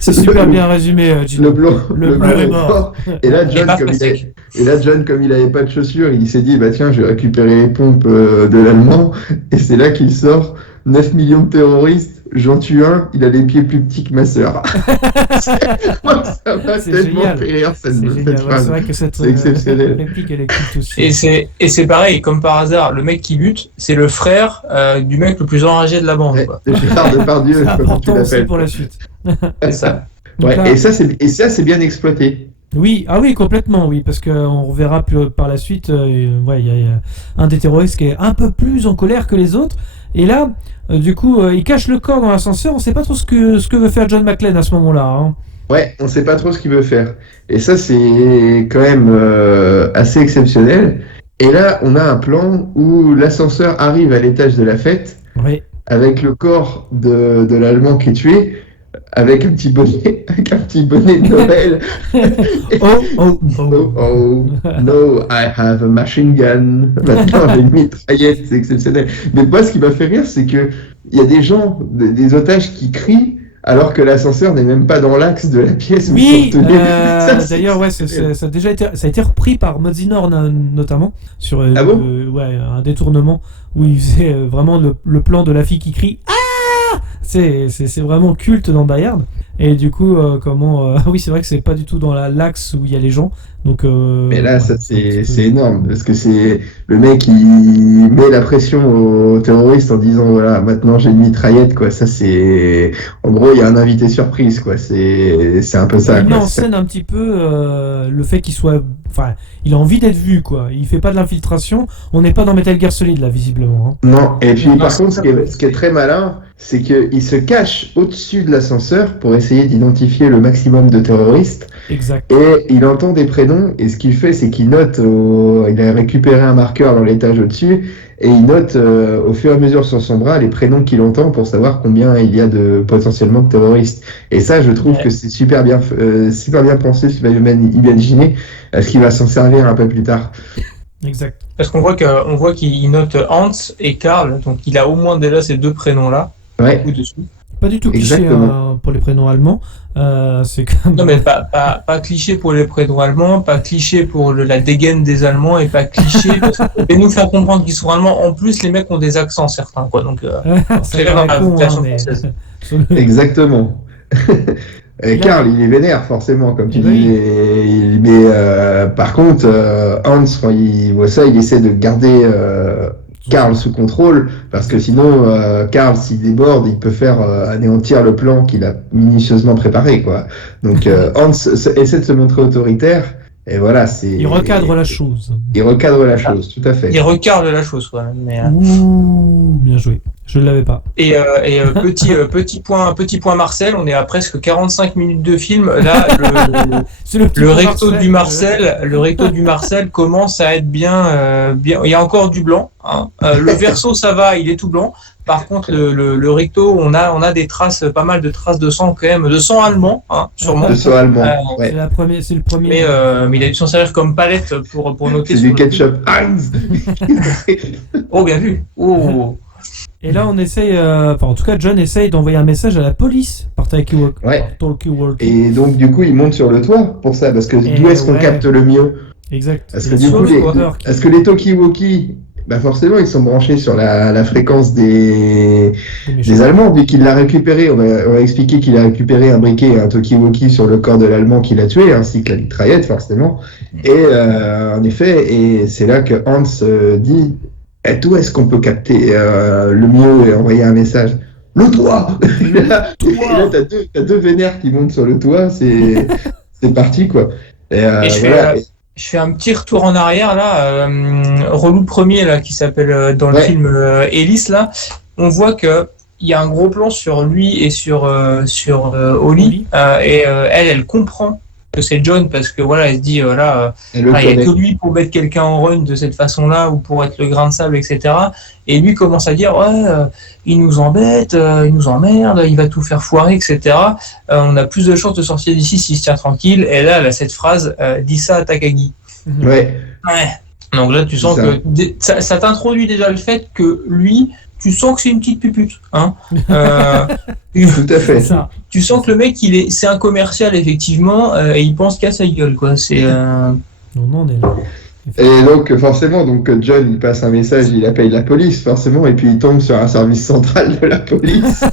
C'est super bien résumé, Gino. le blond est mort. Et là, Et John, paf, comme le il sec. Et là, John, comme il avait pas de chaussures, il s'est dit, bah tiens, je vais récupérer les pompes de l'Allemand. Et c'est là qu'il sort 9 millions de terroristes, j'en tue un, il a les pieds plus petits que ma sœur. Moi, ça m'a C'est tellement génial. fait rire C'est cette génial. Ouais, phrase. c'est vrai que cette C'est exceptionnel. réplique, elle est culte aussi. Et c'est pareil, comme par hasard, le mec qui bute, c'est le frère du mec le plus enragé de la bande. Ouais, Quoi. de Gérard Depardieu, C'est comme tu important aussi l'appelles. pour la suite. C'est ça. Donc Ouais, là- et ça, c'est bien exploité. Oui, ah oui, complètement, oui, parce qu'on reverra par la suite, ouais, il y a un des terroristes qui est un peu plus en colère que les autres, et là, du coup, il cache le corps dans l'ascenseur, on sait pas trop ce que veut faire John McClane à ce moment-là. Hein. Ouais, on sait pas trop ce qu'il veut faire. Et ça, c'est quand même assez exceptionnel. Et là, on a un plan où l'ascenseur arrive à l'étage de la fête, Oui. avec le corps de l'Allemand qui est tué, avec un petit bonnet, de Noël. Oh. Oh, oh, no, I have a machine gun. Maintenant, j'ai une mitraillette, c'est exceptionnel. Mais moi, ce qui m'a fait rire, c'est que il y a des gens, des otages qui crient, alors que l'ascenseur n'est même pas dans l'axe de la pièce où Oui, ils sont tenus. Ça, c'est d'ailleurs, ouais, exceptionnel. ça a été repris par Mosinor notamment sur Ah bon ouais, un détournement où il faisait vraiment le plan de la fille qui crie. Ah, c'est vraiment culte dans Die Hard. Et du coup, oui, c'est vrai que c'est pas du tout dans l'axe où il y a les gens. Donc, Mais là, ça, c'est un petit peu- c'est énorme, parce que c'est le mec qui met la pression aux terroristes en disant, voilà, maintenant j'ai une mitraillette, quoi. Ça, c'est... En gros, il y a un invité surprise, quoi. C'est un peu ça, Il met quoi. en scène un petit peu le fait qu'il soit. Enfin, il a envie d'être vu, quoi. Il fait pas de l'infiltration. On n'est pas dans Metal Gear Solid, là, visiblement. Hein. Non, et puis Non, par c'est contre, ça. ce qui est très malin, c'est qu'il se cache au-dessus de l'ascenseur pour essayer d'identifier le maximum de terroristes. Exact. Et il entend des prénoms, et ce qu'il fait, c'est qu'il note, il a récupéré un marqueur dans l'étage au-dessus, et il note au fur et à mesure sur son bras les prénoms qu'il entend pour savoir combien il y a potentiellement de terroristes. Et ça, je trouve que c'est super bien pensé, super bien imaginé, ce qu'il va s'en servir un peu plus tard. Exact. Parce qu'on voit qu'il note Hans et Karl, donc il a au moins déjà ces deux prénoms-là. Ouais. Dessus. Pas du tout cliché Exactement. pour les prénoms allemands. C'est comme... Non mais pas cliché pour les prénoms allemands, pas cliché pour la dégaine des Allemands et pas cliché parce que nous faire comprendre qu'ils sont allemands. En plus les mecs ont des accents certains quoi donc c'est pas con, version mais... française. Exactement. Et Là- Karl, il est vénère, forcément, comme tu Eh dis. oui. Mais par contre, Hans, quand il voit ça, il essaie de garder Karl sous contrôle, parce que sinon, Karl, s'il déborde, il peut faire anéantir le plan qu'il a minutieusement préparé, quoi. Donc, Hans essaie de se montrer autoritaire, et voilà, c'est... Il recadre la chose. Il recadre la chose, tout à fait. Il recarde la chose quoi. Mais, Ouh, bien joué. Je ne l'avais pas. petit point Marcel, on est à presque 45 minutes de film. Là, C'est le petit le point recto du Marcel commence à être bien. Il y a encore du blanc. Hein. Le verso, ça va, il est tout blanc. Par contre, le recto, on a des traces, pas mal de traces de sang quand même, de sang allemand, hein, sûrement. De sang allemand, ouais. C'est le premier. Mais il a dû s'en servir comme palette pour noter. C'est du ketchup Heinz. Oh, bien vu. Oh. Et là, on essaye, en tout cas, John essaye d'envoyer un message à la police par talkie-walkie. Ouais. Talkie-walkie. Et donc, du coup, il monte sur le toit pour ça, parce que Et d'où est-ce qu'on ouais. capte le mieux? Exact. Parce Et que le du coup, sauveur qui- est-ce que les talkie-walkie, bah forcément, ils sont branchés sur la fréquence des méchants. Allemands, vu qu'il l'a récupéré. On va expliquer qu'il a récupéré un briquet et un talkie-walkie sur le corps de l'Allemand qu'il a tué, ainsi que la mitraillette, forcément. Et en effet, et c'est là que Hans dit d'où est-ce qu'on peut capter le mieux et envoyer un message? Le toit. Et là, t'as deux vénères qui montent sur le toit, c'est parti, quoi. Et voilà. Je fais un petit retour en arrière là, Relou premier là qui s'appelle dans le film Ellis là, on voit que il y a un gros plan sur lui et sur Holly et elle comprend que c'est John parce que voilà elle se dit il n'y a que lui pour mettre quelqu'un en run de cette façon-là ou pour être le grain de sable etc. Et lui commence à dire il nous embête, il nous emmerde, il va tout faire foirer etc. On a plus de chances de sortir d'ici s'il se tient tranquille. Et là elle a cette phrase dis ça à Takagi. Ouais. Donc là tu sens que ça t'introduit déjà le fait que lui tu sens que c'est une petite pupute hein. Tout à fait. Tu sens que le mec c'est un commercial effectivement et il pense qu'à sa gueule quoi. C'est Non, on est là. Et donc forcément, John il passe un message, il appelle la police forcément, et puis il tombe sur un service central de la police.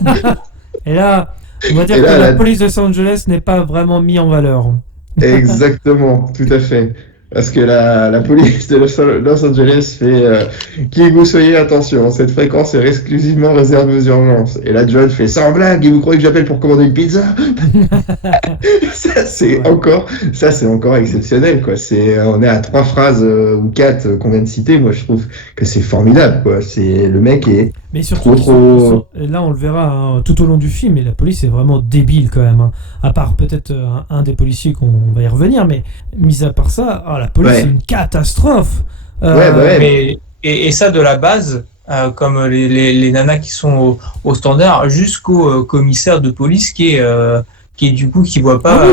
Et là, on va dire que la police de Los Angeles n'est pas vraiment mise en valeur. Exactement, tout à fait. Parce que la police de Los Angeles fait qui que vous soyez, attention, cette fréquence est exclusivement réservée aux urgences. Et là, John fait sans blague, et vous croyez que j'appelle pour commander une pizza? Ça, c'est encore exceptionnel, quoi. On est à 3 phrases ou 4 qu'on vient de citer. Moi, je trouve que c'est formidable, quoi. Le mec est. Mais surtout, là on le verra hein, tout au long du film, et la police est vraiment débile quand même. Hein. À part peut-être un des policiers qu'on va y revenir, mais mis à part ça, la police c'est une catastrophe. Et ça de la base, comme les nanas qui sont au standard, jusqu'au commissaire de police qui du coup qui voit pas.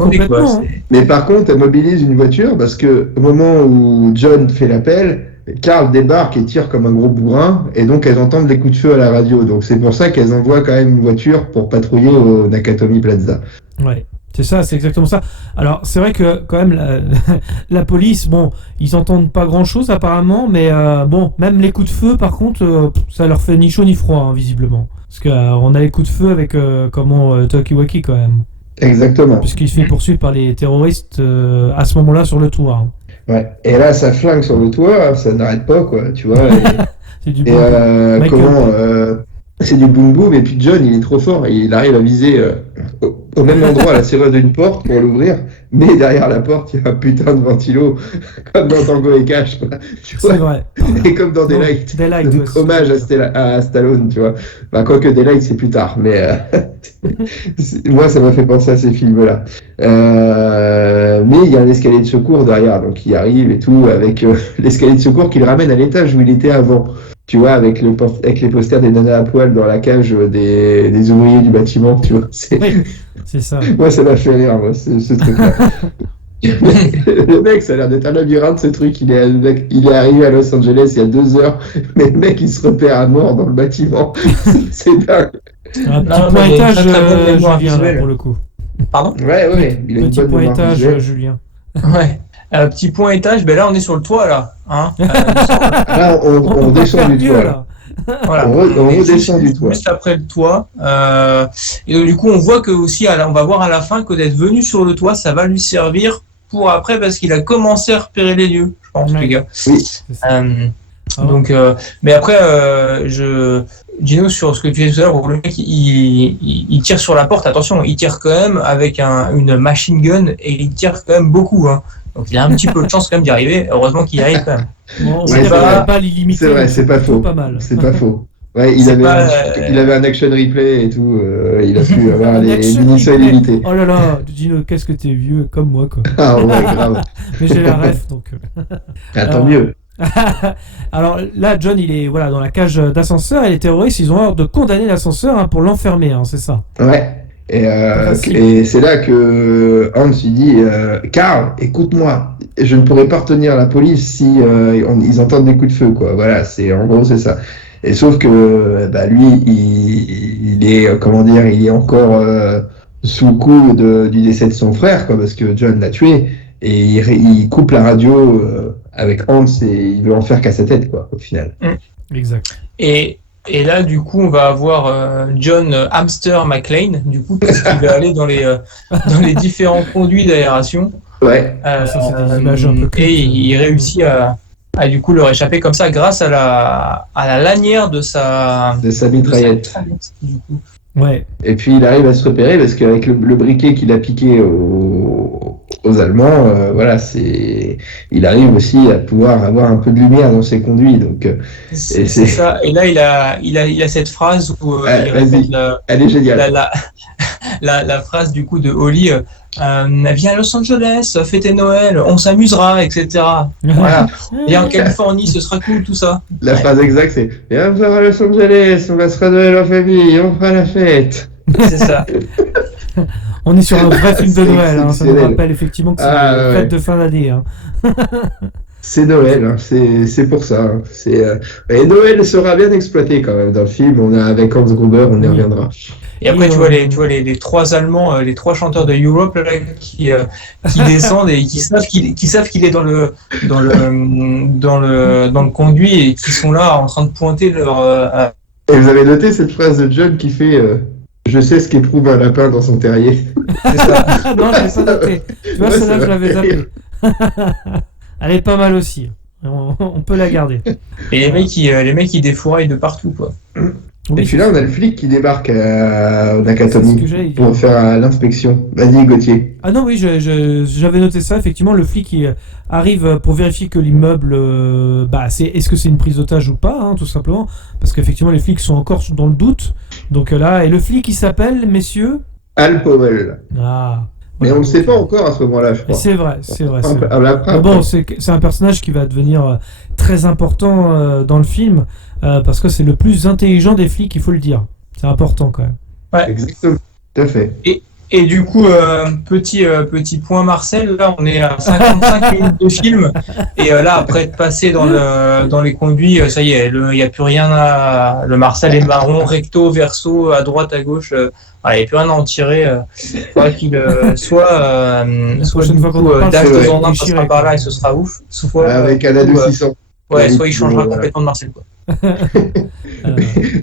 Complètement. Mais par contre, elle mobilise une voiture parce que au moment où John fait l'appel, Karl débarque et tire comme un gros bourrin, et donc elles entendent les coups de feu à la radio. Donc c'est pour ça qu'elles envoient quand même une voiture pour patrouiller au Nakatomi Plaza. Ouais. C'est ça, c'est exactement ça. Alors, c'est vrai que quand même, la police, bon, ils entendent pas grand-chose apparemment, mais bon, même les coups de feu, par contre, ça leur fait ni chaud ni froid, hein, visiblement. Parce qu'on a les coups de feu avec Talkie-Walkie quand même. Exactement. Puisqu'il se fait poursuivre par les terroristes à ce moment-là sur le toit. Hein. Ouais. Et là, ça flingue sur le toit, ça n'arrête pas, quoi, tu vois. C'est du c'est du boum boum, et puis John, il est trop fort, il arrive à viser au même endroit la serrure d'une porte pour l'ouvrir, mais derrière la porte, il y a un putain de ventilo, comme dans Tango et Cash, quoi. Tu vois, c'est vrai. et comme dans Daylight. Donc, hommage à Stallone, tu vois. Bah, quoique Daylight, c'est plus tard, mais moi, ça m'a fait penser à ces films-là. Mais il y a un escalier de secours derrière, donc il arrive et tout, avec l'escalier de secours qui le ramène à l'étage où il était avant. Tu vois, avec les posters des nanas à poil dans la cage des ouvriers du bâtiment, tu vois. C'est ça. Moi, ça m'a fait rire, moi, ce truc-là. Le mec, ça a l'air d'être un labyrinthe, ce truc. Il est arrivé à Los Angeles il y a 2 heures, mais le mec, il se repère à mort dans le bâtiment. C'est dingue. Un petit pointage, Julien, là, pour le coup. Pardon ? Ouais, il a une petit bonne pointage, Julien. Ouais. Petit pointage, ben là, on est sur le toit, là. Hein là, on descend du toit, là. Voilà. On redescend du toit. Juste après le toit. Et donc, du coup, on voit que aussi, on va voir à la fin que d'être venu sur le toit, ça va lui servir pour après, parce qu'il a commencé à repérer les lieux, je pense, les gars. Oui. Donc, mais après, Gino, sur ce que tu disais tout à l'heure, le mec, il tire sur la porte. Attention, il tire quand même avec une machine gun et il tire quand même beaucoup. Hein. Donc, il a un petit peu de chance quand même d'y arriver. Heureusement qu'il y arrive quand même. Bon, c'est pas l'illimité. C'est vrai, c'est pas faux. Pas mal. C'est pas faux. Ouais, il avait un action replay et tout. Il a pu avoir les munitions illimitées. Oh là là, Gino, qu'est-ce que t'es vieux comme moi, quoi. Ah ouais, grave. Mais j'ai la ref, donc. Tant mieux. Alors là, John, il est dans la cage d'ascenseur et les terroristes, ils ont ordre de condamner l'ascenseur pour l'enfermer, hein, c'est ça. Ouais. Et c'est là que Hans lui dit Carl, écoute-moi, je ne pourrais pas retenir la police si ils entendent des coups de feu, quoi. Voilà, en gros c'est ça. Et sauf que lui, il est il est encore sous le coup du décès de son frère, quoi, parce que John l'a tué et il coupe la radio avec Hans et il veut en faire qu'à sa tête, quoi, au final. Exact. Et là, du coup, on va avoir John Hamster McClane, du coup, parce qu'il va aller dans les différents conduits d'aération. Ouais. Ça, c'est des images un peu et il réussit à du coup leur échapper comme ça grâce à la lanière de sa mitraillette. Du coup. Ouais. Et puis il arrive à se repérer parce qu'avec le briquet qu'il a piqué aux Allemands, il arrive aussi à pouvoir avoir un peu de lumière dans ses conduits. Donc, c'est ça. Et là, il a cette phrase où il répète elle est géniale. La phrase du coup de Holly. Viens à Los Angeles, fêtez Noël, on s'amusera, etc. Voilà. Viens en Californie, ce sera cool, tout ça. La phrase exacte, c'est viens à Los Angeles, on passera Noël en famille, on fera la fête. C'est ça. On est sur un vrai film de Noël, hein. Ça nous rappelle effectivement que c'est la fête de fin d'année. Hein. C'est Noël, hein. C'est pour ça. Hein. Et Noël sera bien exploité quand même dans le film. Avec Hans Gruber, on y reviendra. Et après, tu vois les trois Allemands, les trois chanteurs de Europe là, qui descendent et qui savent qu'il est dans le conduit et qui sont là en train de pointer leur. Et vous avez noté cette phrase de John qui fait je sais ce qu'éprouve un lapin dans son terrier. C'est ça. Non, je l'ai pas noté. Tu vois, celle-là, je l'avais zappé. Elle est pas mal aussi. On peut la garder. Et les mecs, ils défouraillent de partout, quoi. Oui, et puis là, on a le flic qui débarque à Nakatomi pour faire l'inspection. Vas-y, Gauthier. Ah non, oui, j'avais noté ça. Effectivement, le flic qui arrive pour vérifier que l'immeuble, est-ce que c'est une prise d'otage ou pas, hein, tout simplement. Parce qu'effectivement, les flics sont encore dans le doute. Donc là, et le flic, il s'appelle, messieurs Al Powell. Ah. Mais on ne le sait pas encore à ce moment-là, je crois. C'est vrai. Mais bon, c'est un personnage qui va devenir très important dans le film, parce que c'est le plus intelligent des flics, il faut le dire. C'est important quand même. Ouais. Exactement. Tout à fait. Et Et du coup, petit point Marcel, là on est à 55 minutes de film, et là après être passé dans les conduits, ça y est, il n'y a plus rien le Marcel est marron, recto, verso, à droite, à gauche, il n'y a plus rien à en tirer. Faudra qu'il soit prochaine du fois qu'on coup, en parle, Dash c'est de vrai. Zandin passera par là et ce sera ouf, soit Avec un A2600. ouais, soit il changera complètement de Marcel, quoi.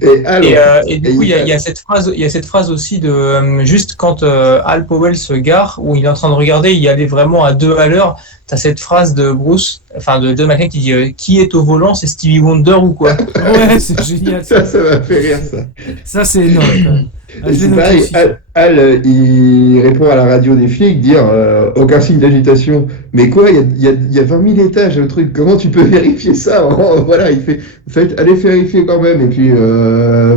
Et alors, Et du coup, il y a cette phrase aussi de juste quand Hal Powell se gare, où il est en train de regarder, il y allait vraiment à 2 à l'heure. T'as cette phrase de Bruce, enfin de John McClane qui dit qui est au volant, c'est Stevie Wonder ou quoi? Ouais, c'est génial. ça m'a fait rire, ça. Ça, c'est énorme. Quand même. Ah, Et je l'ai c'est noté pareil, aussi. Al, il répond à la radio des flics, dire aucun signe d'agitation. Mais quoi, il y a 20 000 étages, le truc, comment tu peux vérifier ça? Voilà, il fait, allez vérifier quand même, et puis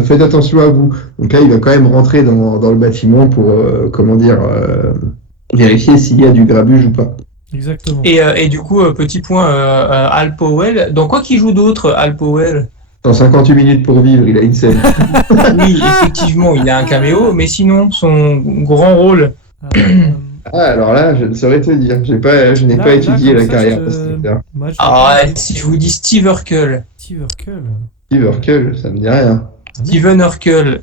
faites attention à vous. Donc là, il va quand même rentrer dans le bâtiment pour, vérifier s'il y a du grabuge ou pas. Exactement. Et du coup, petit point, Hal Powell. Dans quoi qu'il joue d'autre, Hal Powell? Dans 58 minutes pour vivre, il a une scène. Oui, effectivement, il a un caméo, mais sinon, son grand rôle. Ah, alors là, je ne saurais te dire. Je n'ai pas étudié la carrière de cet acteur. Moi, je Ah, si je vous dis Steve Urkel. Steve Urkel. Steve Urkel, ça me dit rien. Steven Urkel,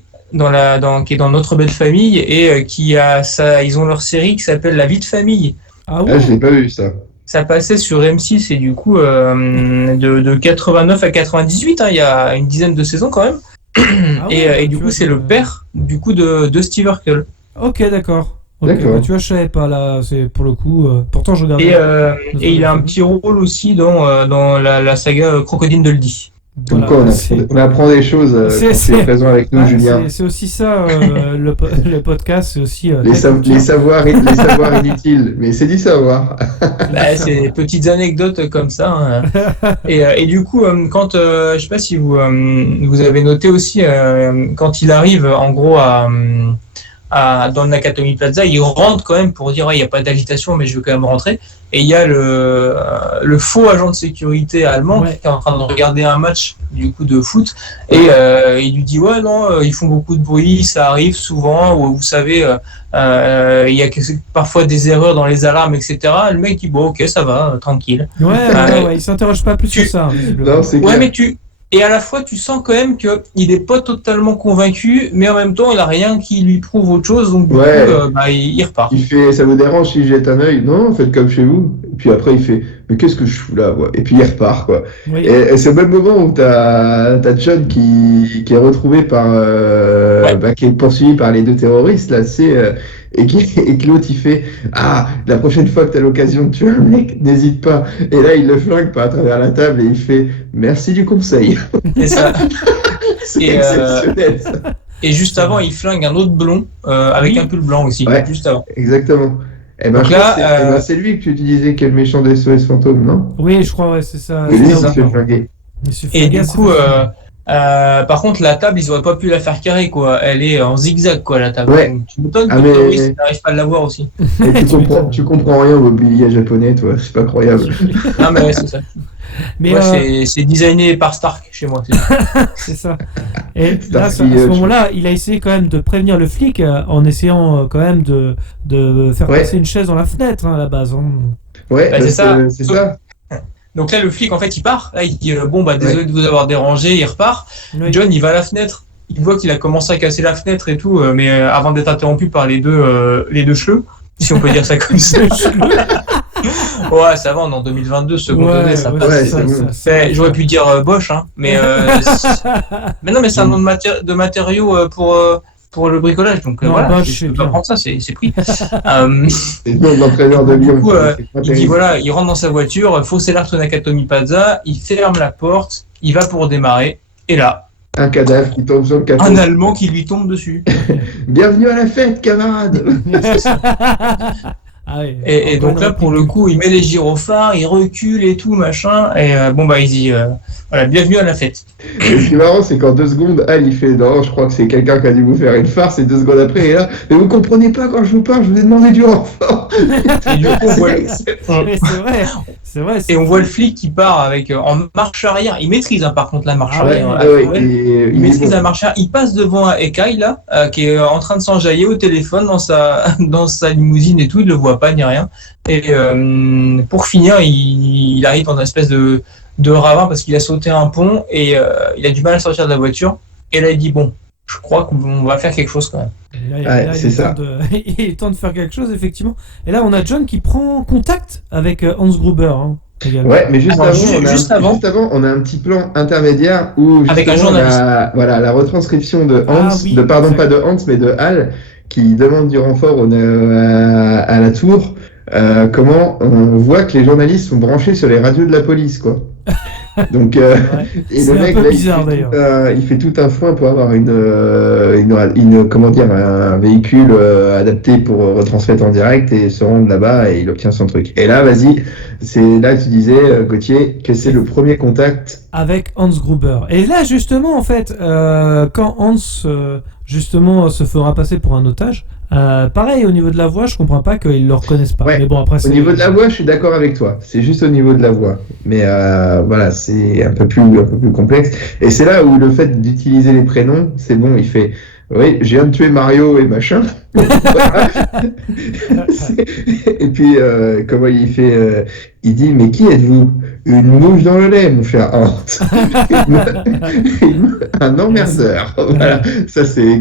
qui est dans Notre Belle Famille, et ils ont leur série qui s'appelle La Vie de Famille. Ah ouais. Ah, je l'ai pas vu, ça. Ça passait sur M6 et du coup de 89 à 98, hein, il y a une dizaine de saisons quand même. Ah ouais, Et du tu coup vois, c'est le père du coup de Steve Urkel. Ok, d'accord. Ok, D'accord. bah, tu vois, je savais pas là. C'est pour le coup. Pourtant, je regardais. Et il a un petit rôle aussi dans la saga Crocodile Dundee. Comme Voilà, quoi, c'est- on apprend des choses quand tu es présent avec nous, Ah, Julien. c'est aussi ça, le podcast, c'est aussi. Les savoirs inutiles, mais c'est du savoir. Bah, c'est des petites anecdotes comme ça. Hein. Et du coup, quand je sais pas si vous avez noté aussi quand il arrive en gros dans le Nakatomi Plaza, il rentre quand même pour dire il n'y a pas d'agitation, mais je veux quand même rentrer. Et il y a le faux agent de sécurité allemand qui est en train de regarder un match du coup de foot et il lui dit ouais non ils font beaucoup de bruit, ça arrive souvent, ou vous savez il y a parfois des erreurs dans les alarmes, etc. Le mec dit bon ok ça va tranquille. Ouais, il s'interroge pas plus sur ça. Visiblement. Non, c'est Ouais clair. mais et à la fois, tu sens quand même qu'il n'est pas totalement convaincu, mais en même temps, il n'a rien qui lui prouve autre chose, donc du coup, il repart. Il fait, ça vous dérange si je jette un œil? Non, faites comme chez vous. Et puis après, il fait, mais qu'est-ce que je fous là, quoi? Et puis il repart, quoi. Oui. Et c'est au même moment où t'as John qui est retrouvé qui est poursuivi par les 2 terroristes, là, et que l'autre il fait la prochaine fois que t'as l'occasion de tuer un mec, n'hésite pas. Et là, il le flingue par à travers la table et il fait merci du conseil. C'est ça. C'est Et, exceptionnel, ça. Et juste avant, il flingue un autre blond avec un pull blanc aussi, Ouais. juste avant. Exactement. Et ben, Donc je crois là, que c'est lui que tu disais quel méchant des SOS fantômes, non? Oui, je crois, ouais, c'est ça. Et lui, il C'est se fait ça. flinguer. Il se fait Et flinguer, du c'est coup, pas par contre, la table, ils auraient pas pu la faire carrée, quoi. Elle est en zigzag, quoi, la table. Ouais. Donc, tu m'étonnes que Ah, le mais- terroriste n'arrive pas à l'avoir aussi. Et tu comprends rien au mobilier japonais, toi. C'est pas croyable. Non, mais ouais, c'est ça. Mais Ouais, c'est designé par Stark chez moi. c'est ça. Et C'est là, à parce ce qu'il, moment-là, il a essayé quand même de prévenir le flic en essayant quand même de faire Ouais. passer une chaise dans la fenêtre hein, à la base. Hein. Ouais, Bah, c'est parce ça. que c'est ça. Donc là, le flic, en fait, il part. Là, il dit bon, bah, désolé de vous avoir dérangé. Il repart. Oui. John, il va à la fenêtre. Il voit qu'il a commencé à casser la fenêtre et tout, mais avant d'être interrompu par les deux chleux, si on peut dire ça comme ça. Ouais, ça va, on est en 2022, second degré, ça passe. ouais, ça, c'est ça, bon. ça. J'aurais pu dire Bosch, hein, mais mais non, mais c'est un nom de matériaux pour le bricolage, donc Non, voilà, Bosch, je c'est peux pas bien. prendre ça, c'est pris. C'est le nom de l'entraîneur de Lyon. Du coup, C'est pas il dit terrible. voilà, il rentre dans sa voiture, faux Narto Nakatomi Plaza, il ferme la porte, il va pour démarrer, et là, Un cadavre qui tombe sur le capot. un Allemand qui lui tombe dessus. Bienvenue à la fête, camarade. Ah oui, Et donc là, pour le coup, il met les gyrophares, il recule et tout, machin. Et bon, bah, il dit Voilà, bienvenue à la fête. Et ce qui est marrant, c'est qu'en 2 secondes, Al il fait non, je crois que c'est quelqu'un qui a dû vous faire une farce, et 2 secondes après, il est là, mais vous comprenez pas quand je vous parle, je vous ai demandé du renfort. Et du coup, on voit, Mais c'est vrai. et on voit le flic qui part avec en marche arrière. Il maîtrise par contre la marche Ah ouais, arrière. ouais, Il maîtrise la marche arrière. Il passe devant Ekai là, qui est en train de s'enjailler au téléphone dans sa limousine et tout. Il le voit pas ni rien. Et pour finir, il arrive dans une espèce de ravin parce qu'il a sauté un pont et il a du mal à sortir de la voiture. Et là, il dit bon, je crois qu'on va faire quelque chose quand même. Il est temps de faire quelque chose, effectivement. Et là, on a John qui prend contact avec Hans Gruber. Hein, également. Ouais, mais juste Alors, avant, on a un petit plan intermédiaire où avec un journaliste. La retranscription de Hans, exact. pas de Hans, mais de Hal, qui demande du renfort à la tour. Comment on voit que les journalistes sont branchés sur les radios de la police, quoi. Donc, et le mec, un peu là, bizarre, il fait tout un foin pour avoir un véhicule adapté pour retransmettre en direct et se rendre là-bas et il obtient son truc. Et là, vas-y, c'est là que tu disais, Gauthier, que c'est le premier contact avec Hans Gruber. Et là, justement, en fait, quand Hans, justement, se fera passer pour un otage, pareil, au niveau de la voix, je comprends pas qu'ils le reconnaissent pas. Ouais. Mais bon, après, Au niveau de la voix, je suis d'accord avec toi. C'est juste au niveau de la voix. Mais voilà, c'est un peu plus complexe. Et c'est là où le fait d'utiliser les prénoms, c'est bon, il fait oui, je viens de tuer Mario et machin. Et puis, comment il fait il dit, mais qui êtes-vous? Une mouche dans le lait, mon cher Hans. Un emmerdeur. Voilà. Ça, c'est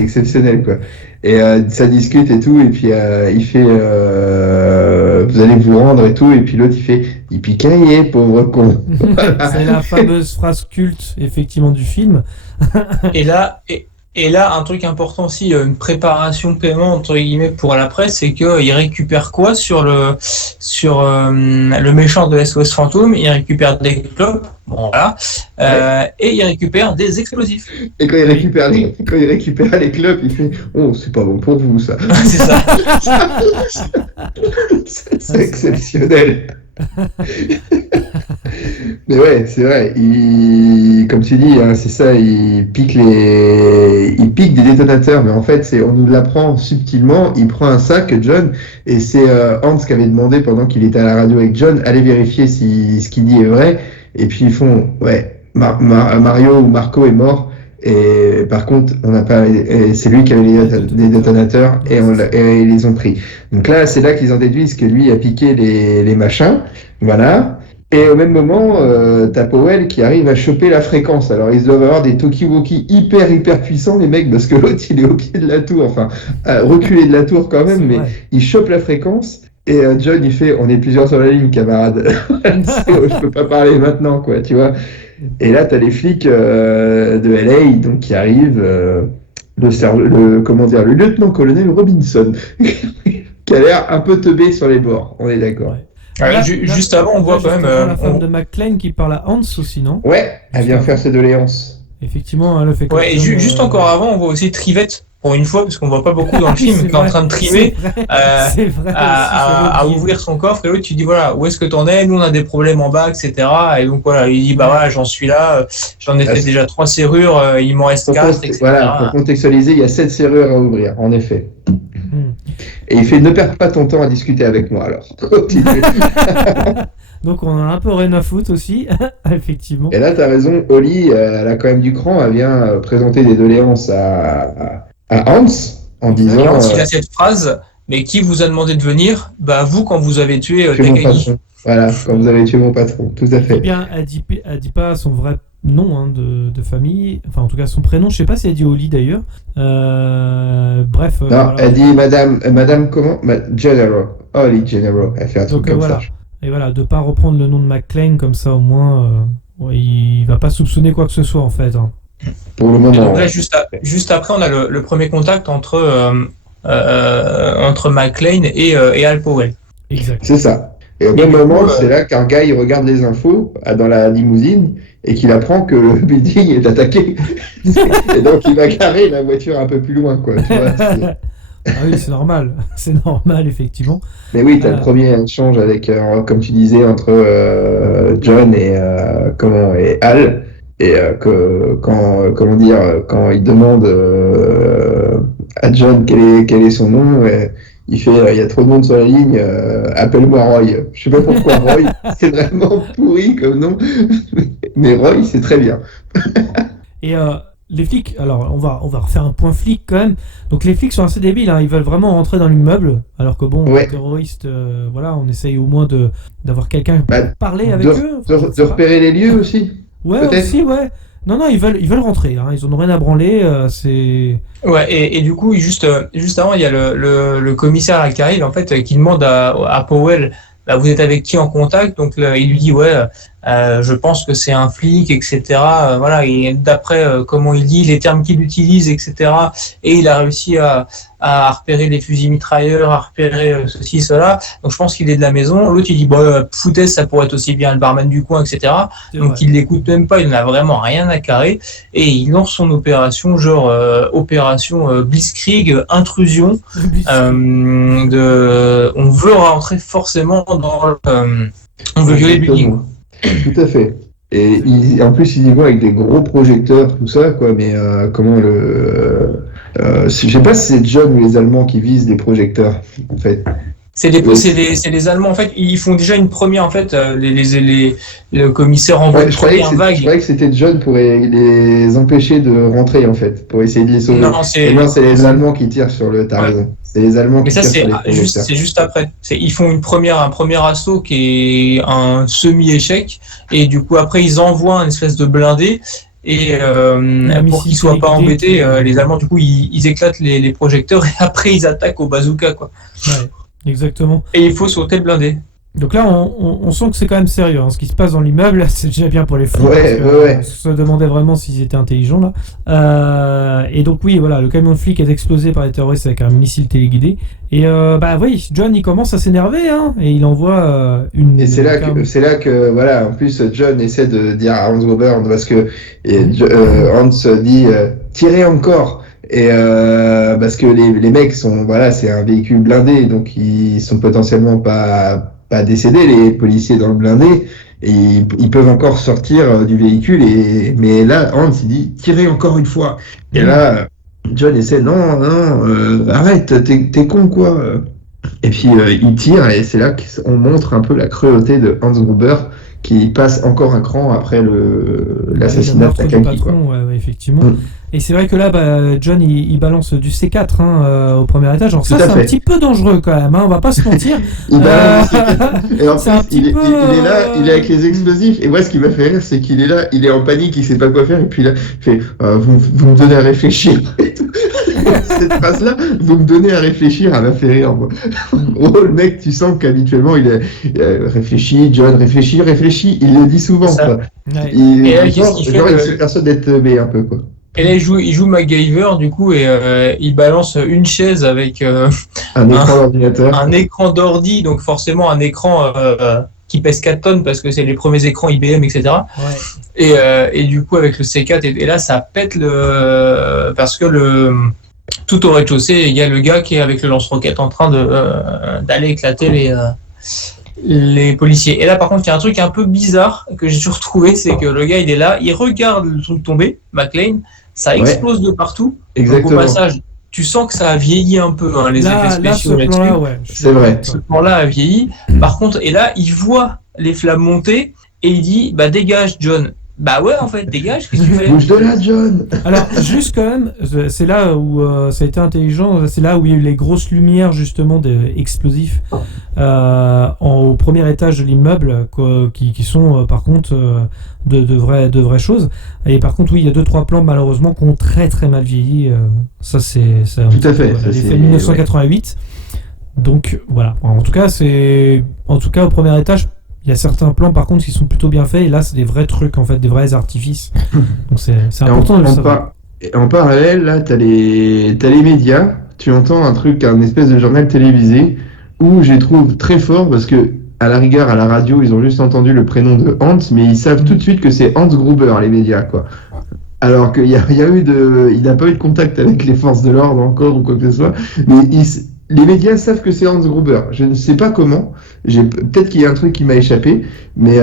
exceptionnel, quoi. Et ça discute et tout, et puis il fait vous allez vous rendre et tout, et puis l'autre il fait yippee-ki-yay, pauvre con. Voilà. C'est la fameuse phrase culte, effectivement, du film. Et là, un truc important aussi, une préparation paiement entre guillemets pour la presse, c'est qu'il récupère quoi sur le méchant de SOS Fantôme? Il récupère des clopes, bon voilà, et il récupère des explosifs. Et quand il récupère les clopes, il fait oh, c'est pas bon pour vous ça. C'est ça. C'est exceptionnel. Mais ouais, c'est vrai. Comme tu dis, hein, c'est ça. Il pique des détonateurs, mais en fait, on nous l'apprend subtilement. Il prend un sac, John, et c'est Hans qui avait demandé pendant qu'il était à la radio avec John, allez vérifier si ce qu'il dit est vrai. Et puis ils font, ouais, Mario ou Marco est mort. Et par contre, on n'a pas. C'est lui qui avait les détonateurs et ils les ont pris. Donc là, c'est là qu'ils en déduisent que lui a piqué les machins. Voilà. Et au même moment, t'as Powell qui arrive à choper la fréquence. Alors ils doivent avoir des talkie-walkie hyper puissants, les mecs, parce que l'autre il est au pied de la tour, enfin reculé de la tour quand même, mais il chope la fréquence. Et John il fait, on est plusieurs sur la ligne, camarade. Je peux pas parler maintenant, quoi, tu vois. Et là t'as les flics de LA donc qui arrivent, le lieutenant-colonel Robinson, qui a l'air un peu teubé sur les bords. On est d'accord. Ouais. Juste avant, on voit quand même la femme de McClane qui parle à Hans aussi, non? Ouais, elle vient faire ses doléances. Effectivement, elle le fait. Ouais, et juste encore avant, on voit aussi Trivette, pour une fois, parce qu'on voit pas beaucoup dans le film, qui est en train de trimer à ouvrir son coffre, et l'autre, tu dis voilà, où est-ce que t'en es? Nous, on a des problèmes en bas, etc. Et donc voilà, il dit bah voilà, j'en suis là, j'en ai fait déjà 3 serrures, il m'en reste 4, etc. Voilà, pour contextualiser, il y a 7 serrures à ouvrir, en effet. Et il fait ne perds pas ton temps à discuter avec moi alors. Continue. Donc on a un peu rien à foutre aussi, effectivement. Et là t'as raison, Holly, elle a quand même du cran, elle vient présenter des doléances à Hans en disant. Et Hans, il a cette phrase, mais qui vous a demandé de venir? Bah vous quand vous avez tué Takagi. Voilà, quand vous avez tué mon patron, tout à fait. Eh bien, elle dit pas son vrai nom hein, de famille, enfin en tout cas son prénom, je sais pas si elle dit Holly d'ailleurs. Bref. Non, voilà. elle dit Madame comment? General, Holly General. Elle fait un truc comme voilà. ça. Et voilà, de pas reprendre le nom de McClane comme ça au moins, il va pas soupçonner quoi que ce soit en fait. Hein. Pour le moment. Et donc là, juste après, on a le premier contact entre McClane et Al Powell. Exact. C'est ça. Et au même moment, c'est là qu'un gars il regarde les infos dans la limousine et qu'il apprend que le building est attaqué. Et donc il va garer la voiture un peu plus loin, quoi. Tu vois, Ah oui, c'est normal. C'est normal, effectivement. Mais oui, t'as le premier échange avec, comme tu disais, entre John et Al, et quand il demande à John quel est son nom, il fait il y a trop de monde sur la ligne, appelle-moi Roy. Je sais pas pourquoi Roy, c'est vraiment pourri comme nom, mais Roy c'est très bien. Et les flics, alors on va refaire un point flic quand même. Donc les flics sont assez débiles, hein, ils veulent vraiment rentrer dans l'immeuble, alors que bon, les terroristes, voilà, on essaye au moins d'avoir quelqu'un pour parler avec eux. De repérer les lieux aussi. Ouais, aussi, ouais. Non, ils veulent rentrer, hein, ils en ont rien à branler, c'est... Ouais, et du coup, juste avant, il y a le commissaire là, qui arrive, en fait, qui demande à Powell, bah, vous êtes avec qui en contact? Donc là, il lui dit, je pense que c'est un flic, etc. Voilà, et d'après comment il dit, les termes qu'il utilise, etc. Et il a réussi à repérer les fusils mitrailleurs, à repérer ceci, cela. Donc je pense qu'il est de la maison. L'autre, il dit, foutaise, ça pourrait être aussi bien le barman du coin, etc. Donc il l'écoute même pas, il n'a vraiment rien à carrer. Et il lance son opération, genre opération Blitzkrieg, intrusion. On veut rentrer forcément dans on veut violer le building. Tout à fait. Et en plus, ils y vont avec des gros projecteurs, tout ça, quoi. Mais comment je sais pas si c'est John ou les Allemands qui visent des projecteurs, en fait. C'est les Allemands, en fait. Ils font déjà une première, en fait. Le commissaire envoie une première vague. Je croyais que c'était John pour les empêcher de rentrer, en fait, pour essayer de les sauver. Non, c'est les Allemands qui tirent sur le Tarzan. C'est les Allemands qui tirent sur les projecteurs. C'est juste après. Ils font un premier assaut qui est un semi-échec. Et du coup, après, ils envoient une espèce de blindé. Et pour qu'ils soient pas embêtés, les Allemands, du coup, ils éclatent les projecteurs et après, ils attaquent au bazooka, quoi. Ouais. Exactement. Et il faut sauter le blindé. Donc là, on sent que c'est quand même sérieux. Hein. Ce qui se passe dans l'immeuble, là, c'est déjà bien pour les flics. Ouais. On se demandait vraiment s'ils étaient intelligents, là. Et donc, oui, voilà, le camion de flic est explosé par les terroristes avec un missile téléguidé. Et oui, John, il commence à s'énerver, hein, et il envoie une... Et c'est là que, voilà, en plus, John essaie de dire à Hans Gruber, parce que Hans dit « tirez encore !» Et parce que les mecs sont, voilà, c'est un véhicule blindé, donc ils sont potentiellement pas décédés, les policiers dans le blindé, et ils peuvent encore sortir du véhicule. Mais là, Hans il dit tirez encore une fois. Et là, John essaie non, arrête, t'es con quoi. Et puis il tire, et c'est là qu'on montre un peu la cruauté de Hans Gruber, qui passe encore un cran après l'assassinat de Takagi, quoi. Ouais, effectivement. Et c'est vrai que là, John, il balance du C4 au premier étage. Alors ça, c'est un petit peu dangereux quand même, hein, on va pas se mentir. Et en plus, il est là, il est avec les explosifs. Et moi, ce qui m'a fait rire, c'est qu'il est là, il est en panique, il sait pas quoi faire. Et puis là, il fait vous me donnez à réfléchir. Cette phrase-là, vous me donnez à réfléchir, elle m'a fait rire, moi. Oh, le mec, tu sens qu'habituellement, il réfléchit, John, réfléchit, il le dit souvent. Quoi. Ouais. Il se persuade d'être teubé un peu, quoi. Et là, il joue MacGyver, du coup, et il balance une chaise avec un écran d'ordinateur. Un écran d'ordi, donc forcément un écran qui pèse 4 tonnes parce que c'est les premiers écrans IBM, etc. Ouais. Et du coup, avec le C4, et là, ça pète parce que tout au rez-de-chaussée, il y a le gars qui est avec le lance-roquette en train d'aller éclater les policiers. Et là, par contre, il y a un truc un peu bizarre que j'ai toujours trouvé, c'est que le gars, il est là, il regarde le truc tomber, McClane, ça explose de partout. Exactement. Donc, au passage, tu sens que ça a vieilli un peu, hein, les effets spéciaux là-dessus. C'est vrai. Ce plan-là a vieilli. Par contre, et là, il voit les flammes monter et il dit, dégage, John. Bah ouais, en fait, dégage, qu'est-ce que tu fais? Bouge de là, John. Alors, juste quand même, c'est là où ça a été intelligent, c'est là où il y a eu les grosses lumières, justement, explosifs au premier étage de l'immeuble, qui sont, par contre, de vraies choses. Et par contre, oui, il y a 2-3 plans, malheureusement, qui ont très très mal vieilli. Ça, c'est tout à fait. C'est l'effet 1988. Donc, voilà. En tout cas, au premier étage, il y a certains plans par contre qui sont plutôt bien faits, et là c'est des vrais trucs en fait, des vrais artifices. Donc c'est important de le savoir. En parallèle, là t'as les médias, tu entends un espèce de journal télévisé où je les trouve très fort parce que à la rigueur à la radio ils ont juste entendu le prénom de Hans, mais ils savent tout de suite que c'est Hans Gruber, les médias, quoi. alors qu'il y a rien eu il n'a pas eu de contact avec les forces de l'ordre encore ou quoi que ce soit, mais les médias savent que c'est Hans Gruber. Je ne sais pas comment, peut-être qu'il y a un truc qui m'a échappé, mais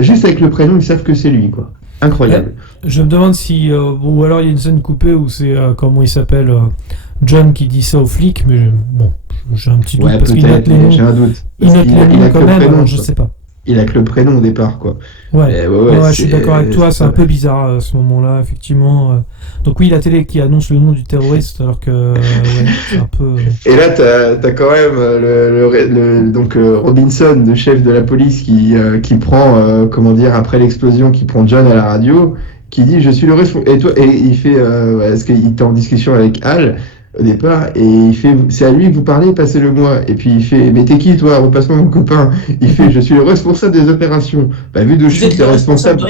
juste avec le prénom, ils savent que c'est lui, quoi. Incroyable. Je me demande si, ou alors il y a une scène coupée où c'est, comment il s'appelle, John qui dit ça aux flics, mais bon, j'ai un petit doute parce qu'il note les noms. J'ai un doute. Il note les noms quand même, alors je sais pas. Il a que le prénom au départ, quoi. Ouais, je suis d'accord avec toi, c'est un peu bizarre à ce moment-là, effectivement. Donc oui, la télé qui annonce le nom du terroriste, alors que c'est un peu... Et là, t'as quand même donc Robinson, le chef de la police, qui prend, comment dire, après l'explosion, qui prend John à la radio, qui dit « Je suis le responsable ». Et il fait, est-ce qu'il était en discussion avec Al au départ, et il fait « C'est à lui que vous parlez, passez-le-moi ». Et puis il fait « Mais t'es qui toi? Repasse-moi mon copain ». Il fait « Je suis le responsable des opérations ». Bah vu d'où je suis, t'es responsable.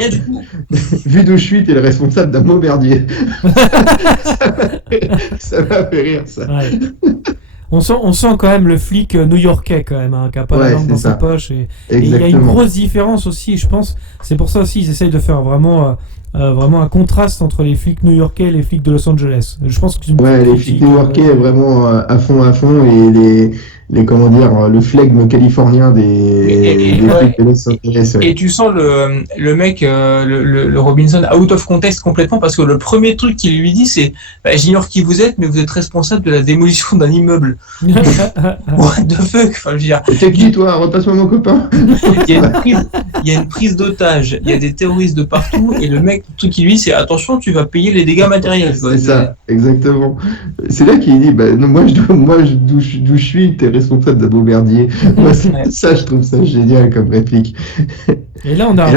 Vu d'où je suis, t'es le responsable d'un mot merdier. Ça m'a fait rire, ça. Ouais. On sent quand même le flic new-yorkais quand même, hein, qui a pas la langue dans sa poche. Et il y a une grosse différence aussi, je pense. C'est pour ça aussi ils essayent de faire vraiment un contraste entre les flics new-yorkais et les flics de Los Angeles. Je pense que les flics new-yorkais vraiment à fond et comment dire, le flegme californien des flics de Los Angeles. Ouais. Et tu sens le mec, le Robinson out of context complètement, parce que le premier truc qu'il lui dit, c'est j'ignore qui vous êtes, mais vous êtes responsable de la démolition d'un immeuble. What the fuck, enfin, je veux dire. T'es qui toi? Repasse-moi mon copain. Il y a une prise d'otage, il y a des terroristes de partout, et le mec, le truc qu'il lui dit, c'est attention, tu vas payer les dégâts matériels. C'est ça, exactement. C'est là qu'il dit, non, moi d'où je suis, t'es responsable d'un bombardier. Moi, ça, je trouve ça génial comme réplique. Et là, on a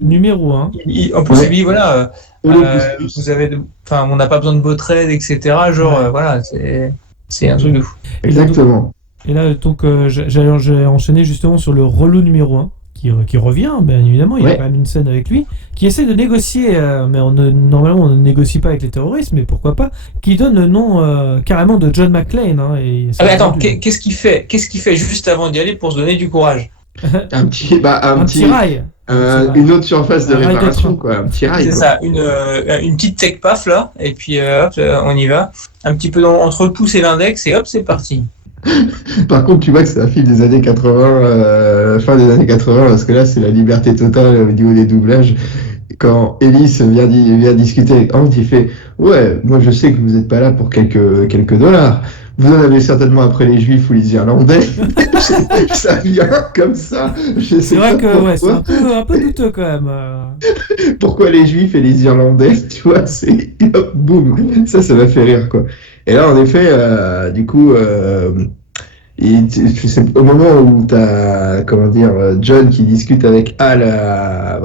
numéro 1. En plus, il dit, voilà, vous avez, on n'a pas besoin de votre aide, etc. Genre, voilà, c'est un truc de fou. Exactement. Et là, donc, j'ai enchaîné justement sur le relou numéro 1. Qui revient, bien évidemment, il y a quand même une scène avec lui, qui essaie de négocier, mais normalement on ne négocie pas avec les terroristes, mais pourquoi pas, qui donne le nom carrément de John McClane. Hein, et mais attends, qu'est-ce qu'il fait juste avant d'y aller pour se donner du courage? Un petit rail. Une autre surface de réparation, quoi, un petit rail. C'est ça, une petite tech paf là, et puis hop, on y va, un petit peu entre le pouce et l'index, et hop, c'est parti. Par contre, tu vois que c'est un film des années 80, fin des années 80, parce que là, c'est la liberté totale au niveau des doublages. Quand Ellis vient discuter avec Hank, il fait « Ouais, moi je sais que vous n'êtes pas là pour quelques dollars. Vous en avez certainement après les Juifs ou les Irlandais. » Ça vient comme ça. C'est vrai que c'est un peu douteux quand même. Pourquoi les Juifs et les Irlandais? Tu vois, c'est hop, boum. Ça m'a fait rire, quoi. Et là, en effet, du coup, c'est au moment où t'as, comment dire, John qui discute avec Al, à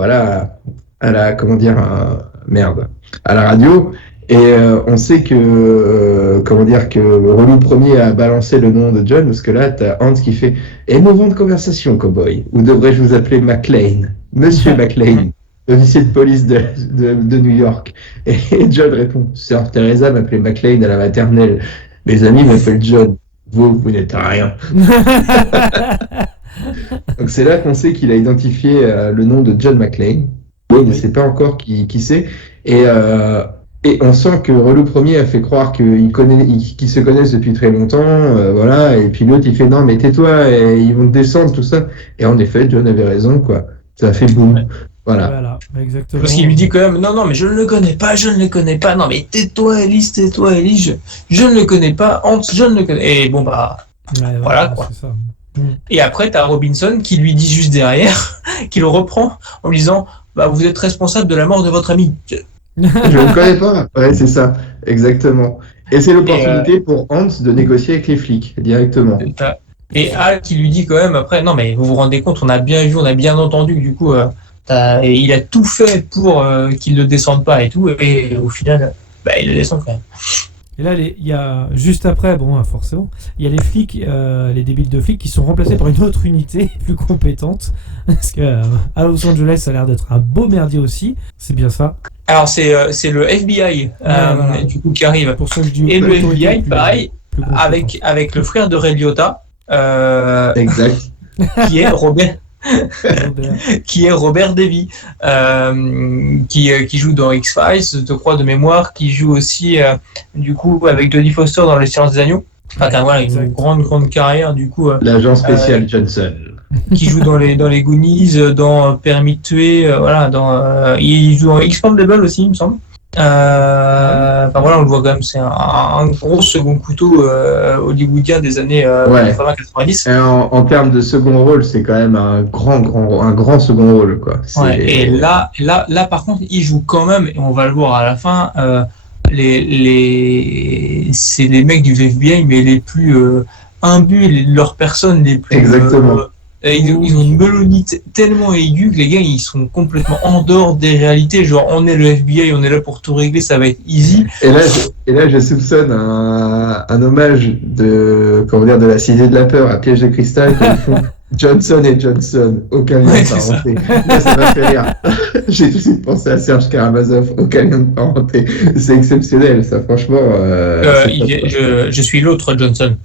la, comment dire, à la radio, et on sait que, comment dire, que Relou Premier a balancé le nom de John, parce que là, t'as Hans qui fait « Émouvante conversation, cowboy. Ou devrais-je vous appeler McClane? Monsieur McClane. » Officier de police de New York. Et John répond, Sœur Teresa m'appelait McClane à la maternelle. Mes amis m'appellent John. Vous n'êtes rien. Donc c'est là qu'on sait qu'il a identifié le nom de John McClane. Il ne sait pas encore qui c'est. Et on sent que Relou Premier a fait croire qu'ils se connaissent depuis très longtemps. Voilà. Et puis l'autre, il fait non, mais tais-toi, et ils vont te descendre, tout ça. Et en effet, John avait raison, quoi. Ça a fait boum. Voilà, exactement. Parce qu'il lui dit quand même, non, mais je ne le connais pas, non, mais tais-toi, Ellis, je ne le connais pas, Hans, je ne le connais. Et bon, voilà, quoi. C'est ça. Et après, t'as Robinson qui lui dit juste derrière, qui le reprend en lui disant, vous êtes responsable de la mort de votre ami. Je ne le connais pas. Ouais, c'est ça, exactement. Et c'est l'opportunité pour Hans de négocier avec les flics, directement. Et Al qui lui dit quand même après, non, mais vous vous rendez compte, on a bien vu, on a bien entendu, du coup... et il a tout fait pour qu'il ne descende pas et tout, et au final, il le descend quand même. Et là, il y a juste après, forcément, il y a les flics, les débiles de flics qui sont remplacés par une autre unité plus compétente, parce que à Los Angeles, ça a l'air d'être un beau merdier aussi, c'est bien ça. Alors c'est le FBI voilà. Du coup qui arrive. Pour ça, je dis et le FBI, pareil, avec le frère de Ray Liotta, exact. qui est Robert. qui est Robert Davey, qui joue dans X-Files, je crois de mémoire, qui joue aussi du coup avec Jodie Foster dans Les Silences des Agneaux. Enfin, voilà, Exact. une grande carrière du coup. L'agent spécial Johnson. Qui joue dans les Goonies, dans Permis de tuer, voilà, il joue dans Expandable aussi, il me semble. Enfin voilà, on le voit quand même, c'est un gros second couteau hollywoodien des années 80-90. En termes de second rôle, c'est quand même un grand second rôle, quoi. Ouais, et là, par contre, il joue quand même, et on va le voir à la fin, c'est les mecs du FBI, mais les plus imbus, leurs personnes les plus... Exactement. Ils ont une melonite tellement aiguë que les gars ils sont complètement en dehors des réalités, genre on est le FBI, on est là pour tout régler, ça va être easy. Et là je soupçonne un hommage de la Cité de la Peur à Piège de Cristal qu'ils font Johnson et Johnson, aucun lien de parenté. Là ça m'a fait rire. J'ai tout de suite pensé à Serge Karamazov, aucun lien de parenté. C'est exceptionnel ça, franchement. Je suis l'autre Johnson.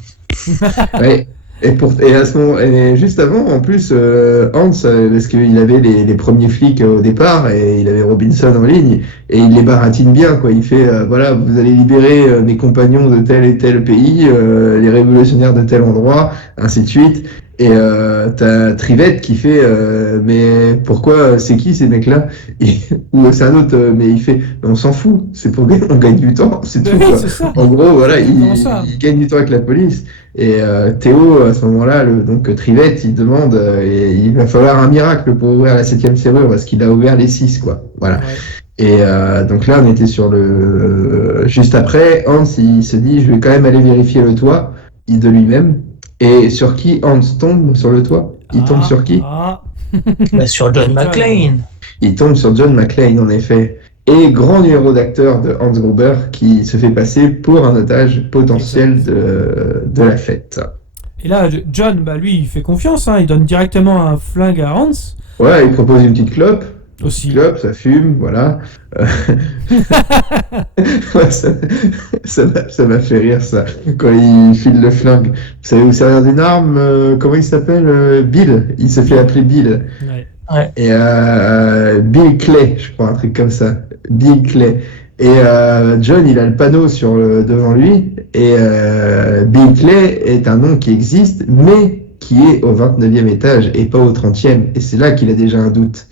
Ouais. Et à ce moment, et juste avant, en plus, Hans, parce qu'il avait les premiers flics au départ, et il avait Robinson en ligne, et il les baratine bien, quoi. Il fait, voilà, vous allez libérer mes compagnons de tel et tel pays, les révolutionnaires de tel endroit, ainsi de suite. Et t'as Trivette qui fait, mais pourquoi, c'est qui ces mecs-là? Ou c'est un autre, mais il fait, on s'en fout, c'est pour on gagne du temps, c'est tout, Oui, quoi. c'est ça. En gros, voilà, il gagne du temps avec la police. Et Théo, à ce moment-là, donc Trivette, il demande, et il va falloir un miracle pour ouvrir la 7e serrure, parce qu'il a ouvert les 6, quoi. Voilà. Ouais. Et donc là, on était sur juste après, Hans, il se dit, je vais quand même aller vérifier le toit, de lui-même. Et sur qui Hans tombe sur le toit? Il tombe sur qui? Sur John McClane. Il tombe sur John McClane, en effet. Et grand numéro d'acteur de Hans Gruber qui se fait passer pour un otage potentiel de la fête. Et là, John, bah lui, il fait confiance, hein, il donne directement un flingue à Hans. Ouais, il propose une petite clope. Aussi. Clope, ça fume, voilà. Ouais, ça m'a fait rire, ça, quand il file le flingue. Vous savez où servir d'une arme, comment il s'appelle? Bill. Il se fait appeler Bill. Ouais. Et Bill Clay, je crois, un truc comme ça. Bill Clay. Et John, il a le panneau devant lui. Et Bill Clay est un nom qui existe, mais qui est au 29e étage et pas au 30e. Et c'est là qu'il a déjà un doute.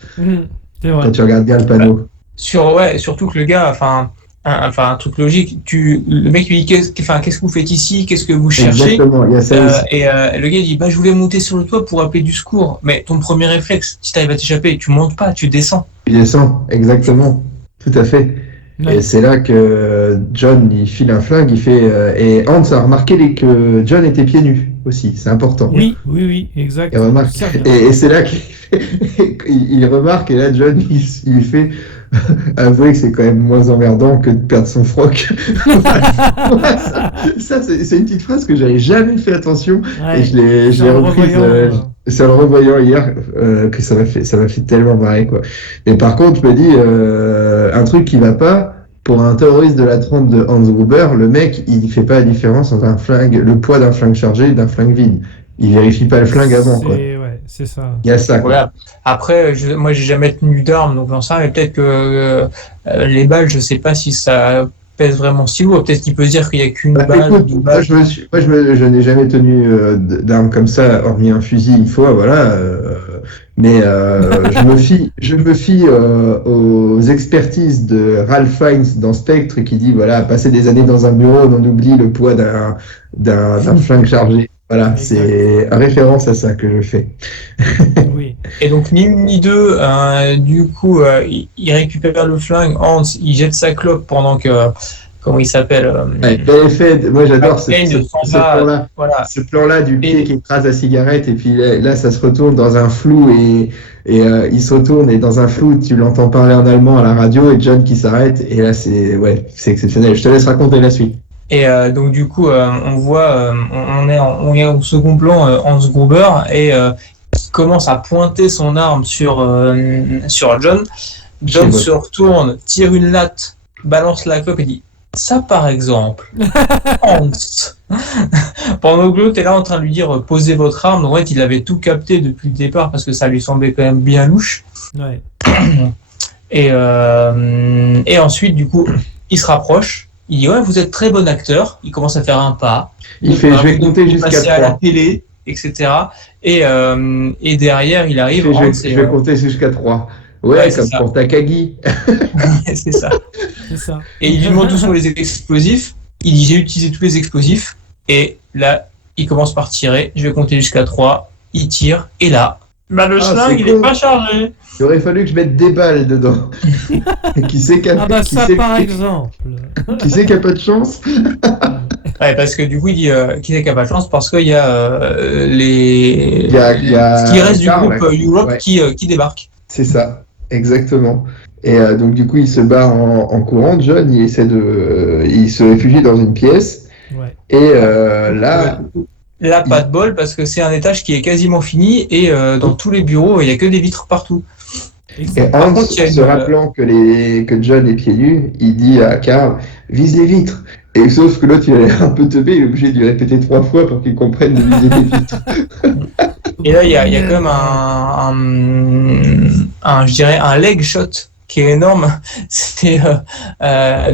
C'est vrai. Quand tu regardes bien le panneau. Surtout que le gars, enfin, un truc logique, le mec lui dit qu'est-ce que vous faites ici, qu'est-ce que vous cherchez? Exactement, il y a ça aussi. Et le gars dit, je voulais monter sur le toit pour appeler du secours. Mais ton premier réflexe, si t'arrives à t'échapper, tu montes pas, tu descends. Tu descends, exactement, tout à fait. Ouais. Et c'est là que John, il file un flingue, il fait... et Hans a remarqué que John était pieds nus aussi, c'est important. Oui, exact. Et c'est là qu'il remarque, et là John, il fait... Avouez que c'est quand même moins emmerdant que de perdre son froc. ça c'est une petite phrase que j'avais jamais fait attention, et je l'ai reprise. C'est en le revoyant hier que ça m'a fait tellement marrer, quoi. Mais par contre, je me dis un truc qui va pas. Pour un terroriste de la trempe de Hans Gruber, le mec, il fait pas la différence entre le poids d'un flingue chargé et d'un flingue vide. Il vérifie pas le flingue avant, quoi. Ouais, c'est ça. Il y a ça, quoi. Ouais. Après, moi, j'ai jamais tenu d'arme, donc j'en sais rien, mais peut-être que les balles, je sais pas si ça pèse vraiment si lourd. Peut-être qu'il peut se dire qu'il y a qu'une balle. Écoute, deux balles. Je n'ai jamais tenu d'arme comme ça, hormis un fusil une fois, voilà. Mais je me fie aux expertises de Ralph Fiennes dans Spectre qui dit, voilà, passer des années dans un bureau, on oublie le poids d'un flingue chargé. Voilà, c'est en référence à ça que je fais. Oui. Et donc, ni une ni deux, du coup, il récupère le flingue, Hans, il jette sa clope pendant que... Comment il s'appelle bel effet, moi j'adore ce plan-là. Voilà. Ce plan-là du pied qui écrase la cigarette, et puis là ça se retourne dans un flou, et il se retourne, et dans un flou, tu l'entends parler en allemand à la radio, et John qui s'arrête, et là c'est exceptionnel. Je te laisse raconter la suite. Et donc du coup, on voit, on est au second plan, Hans Gruber, et qui commence à pointer son arme sur John. John se retourne, tire une latte, balance la clope et dit: ça, par exemple, Hans, pendant que l'autre est là en train de lui dire posez votre arme, en fait il avait tout capté depuis le départ parce que ça lui semblait quand même bien louche. Ouais. Et ensuite du coup il se rapproche, il dit ouais vous êtes très bon acteur, il commence à faire un pas, Il fait, je vais compter jusqu'à passer à la 3. télé, etc. Et derrière il arrive, Je vais compter jusqu'à 3. Ouais, c'est comme ça. pour Takagi. c'est ça. C'est ça. Et il lui montre tout sur les explosifs. Il dit j'ai utilisé tous les explosifs. Et là, il commence par tirer. Je vais compter jusqu'à 3. Il tire. Et là, le schlingue, il con. est pas chargé. Il aurait fallu que je mette des balles dedans. Qui sait qui a, Ah bah qui ça sait- par exemple. qui sait qui a pas de chance? Ouais, parce que du coup, il dit qui c'est qui a pas de chance parce qu'il y a les. Il y a ce qui reste du Karl, groupe là. Europe Ouais. qui débarque. C'est ça, exactement. Et donc du coup, il se barre en courant. John, il se réfugie dans une pièce. Ouais. Et là, Là, pas de bol parce que c'est un étage qui est quasiment fini et dans tous les bureaux, il y a que des vitres partout. et Par Hans, contre, il y a se une- rappelant que John est pieds nus, il dit à Karl, vise les vitres. Et sauf que l'autre, il a l'air un peu teubé, il est obligé de lui répéter 3 fois pour qu'il comprenne de viser les vitres. Et là, il y a quand même je dirais un leg shot qui est énorme. C'est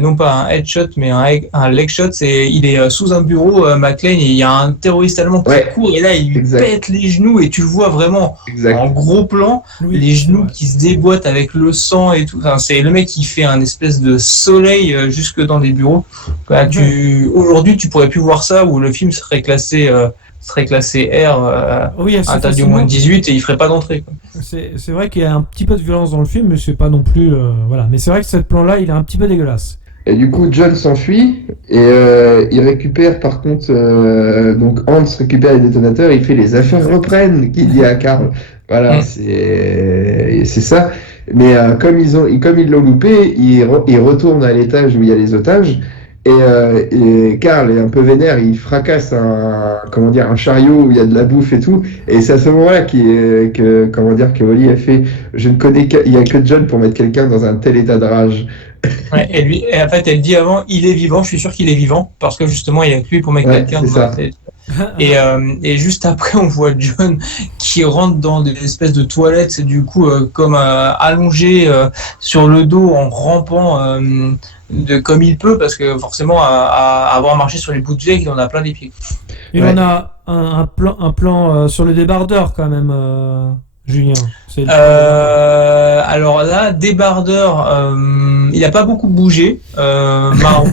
non pas un headshot, mais un leg shot. Il est sous un bureau, McClane, et il y a un terroriste allemand qui Ouais. court, et là, il lui Exact. pète les genoux, et tu le vois vraiment Exact. en gros plan, Oui, les c'est genoux vrai. qui se déboîtent avec le sang et tout. Enfin, c'est le mec qui fait un espèce de soleil jusque dans les bureaux. Voilà, aujourd'hui, tu pourrais plus voir ça, où le film serait classé R, Oui, assez interdit au facilement. moins de 18, et il ferait pas d'entrée, quoi. C'est vrai qu'il y a un petit peu de violence dans le film, mais c'est pas non plus voilà. Mais c'est vrai que ce plan-là, il est un petit peu dégueulasse. Et du coup, John s'enfuit et il récupère par contre, donc Hans récupère les détonateurs, il fait les affaires reprennent, qu'il dit à Karl. Voilà, c'est ça. Mais comme ils l'ont loupé, ils retournent à l'étage où il y a les otages. Et Karl est un peu vénère, il fracasse un chariot où il y a de la bouffe et tout. Et c'est à ce moment-là que Wally a fait, il y a que John pour mettre quelqu'un dans un tel état de rage. Ouais, et en fait, elle dit avant, il est vivant, je suis sûr qu'il est vivant, parce que justement, il y a que lui pour mettre Ouais, quelqu'un c'est dans la ça. tête. Et juste après, on voit John qui rentre dans des espèces de toilettes, c'est du coup comme allongé sur le dos en rampant comme il peut, parce que forcément, à avoir marché sur les bouts de jet, il en a plein les pieds. Et Ouais. on a un plan sur le débardeur quand même, Julien. C'est Alors là, débardeur, il n'a pas beaucoup bougé. Marron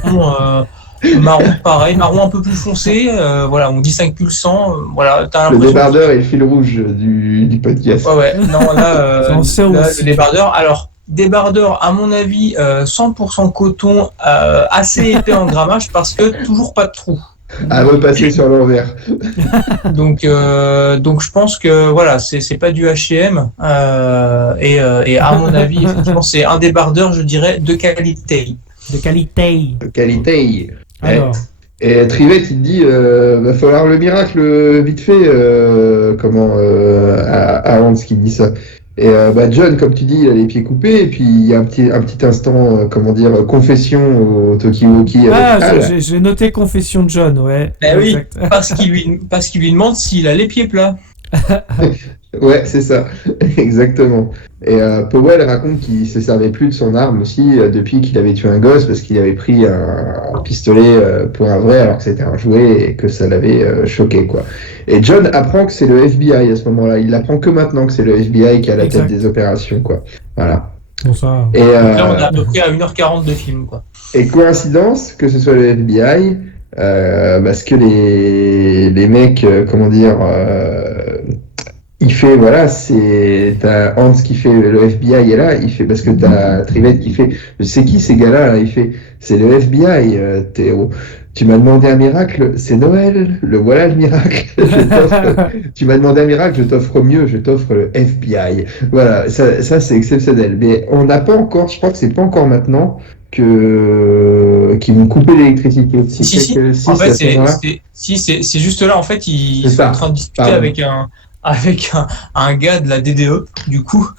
pareil, marron un peu plus foncé. Voilà, on distingue sang. Voilà, t'as Le l'impression. débardeur est le fil rouge du podcast. Ouais. Non, là, Ça en sert là, aussi. le débardeur. Alors, débardeur, à mon avis, 100% coton, assez épais en grammage parce que toujours pas de trou. À repasser sur l'envers. Donc je pense que voilà, c'est pas du H&M et à mon avis, effectivement, c'est un débardeur, je dirais, de qualité. de qualité. Qualité. Alors, Et Trivet, il te dit, va falloir le miracle vite fait, à Hans qui dit ça. Et John, comme tu dis, il a les pieds coupés, et puis il y a un petit instant, confession au Tokiwoki avec Al. j'ai noté confession de John, ouais. Eh oui, Exact. parce qu'il lui demande s'il a les pieds plats. Ouais, c'est ça, exactement. Et Powell raconte qu'il se servait plus de son arme aussi depuis qu'il avait tué un gosse parce qu'il avait pris un pistolet pour un vrai alors que c'était un jouet et que ça l'avait choqué, quoi. Et John apprend que c'est le FBI à ce moment-là. Il apprend que maintenant que c'est le FBI qui est à la Exact. tête des opérations, quoi. Voilà. Bon, ça. Et, Là, on est à peu près à 1h40 de film, quoi. et coïncidence que ce soit le FBI, parce que les mecs, il fait, voilà, t'as Hans qui fait, le FBI est là, il fait, parce que t'as Trivet qui fait, c'est qui ces gars-là, là? Il fait, c'est le FBI, Théo. Tu m'as demandé un miracle, c'est Noël, le voilà le miracle. Tu m'as demandé un miracle, je t'offre mieux, je t'offre le FBI. Voilà, ça c'est exceptionnel. Mais on n'a pas encore, je crois que c'est pas encore maintenant qu'ils vont couper l'électricité. Si. En fait, c'est juste là, en fait, ils C'est sont ça. en train de discuter Pardon. avec un gars de la DDE, du coup,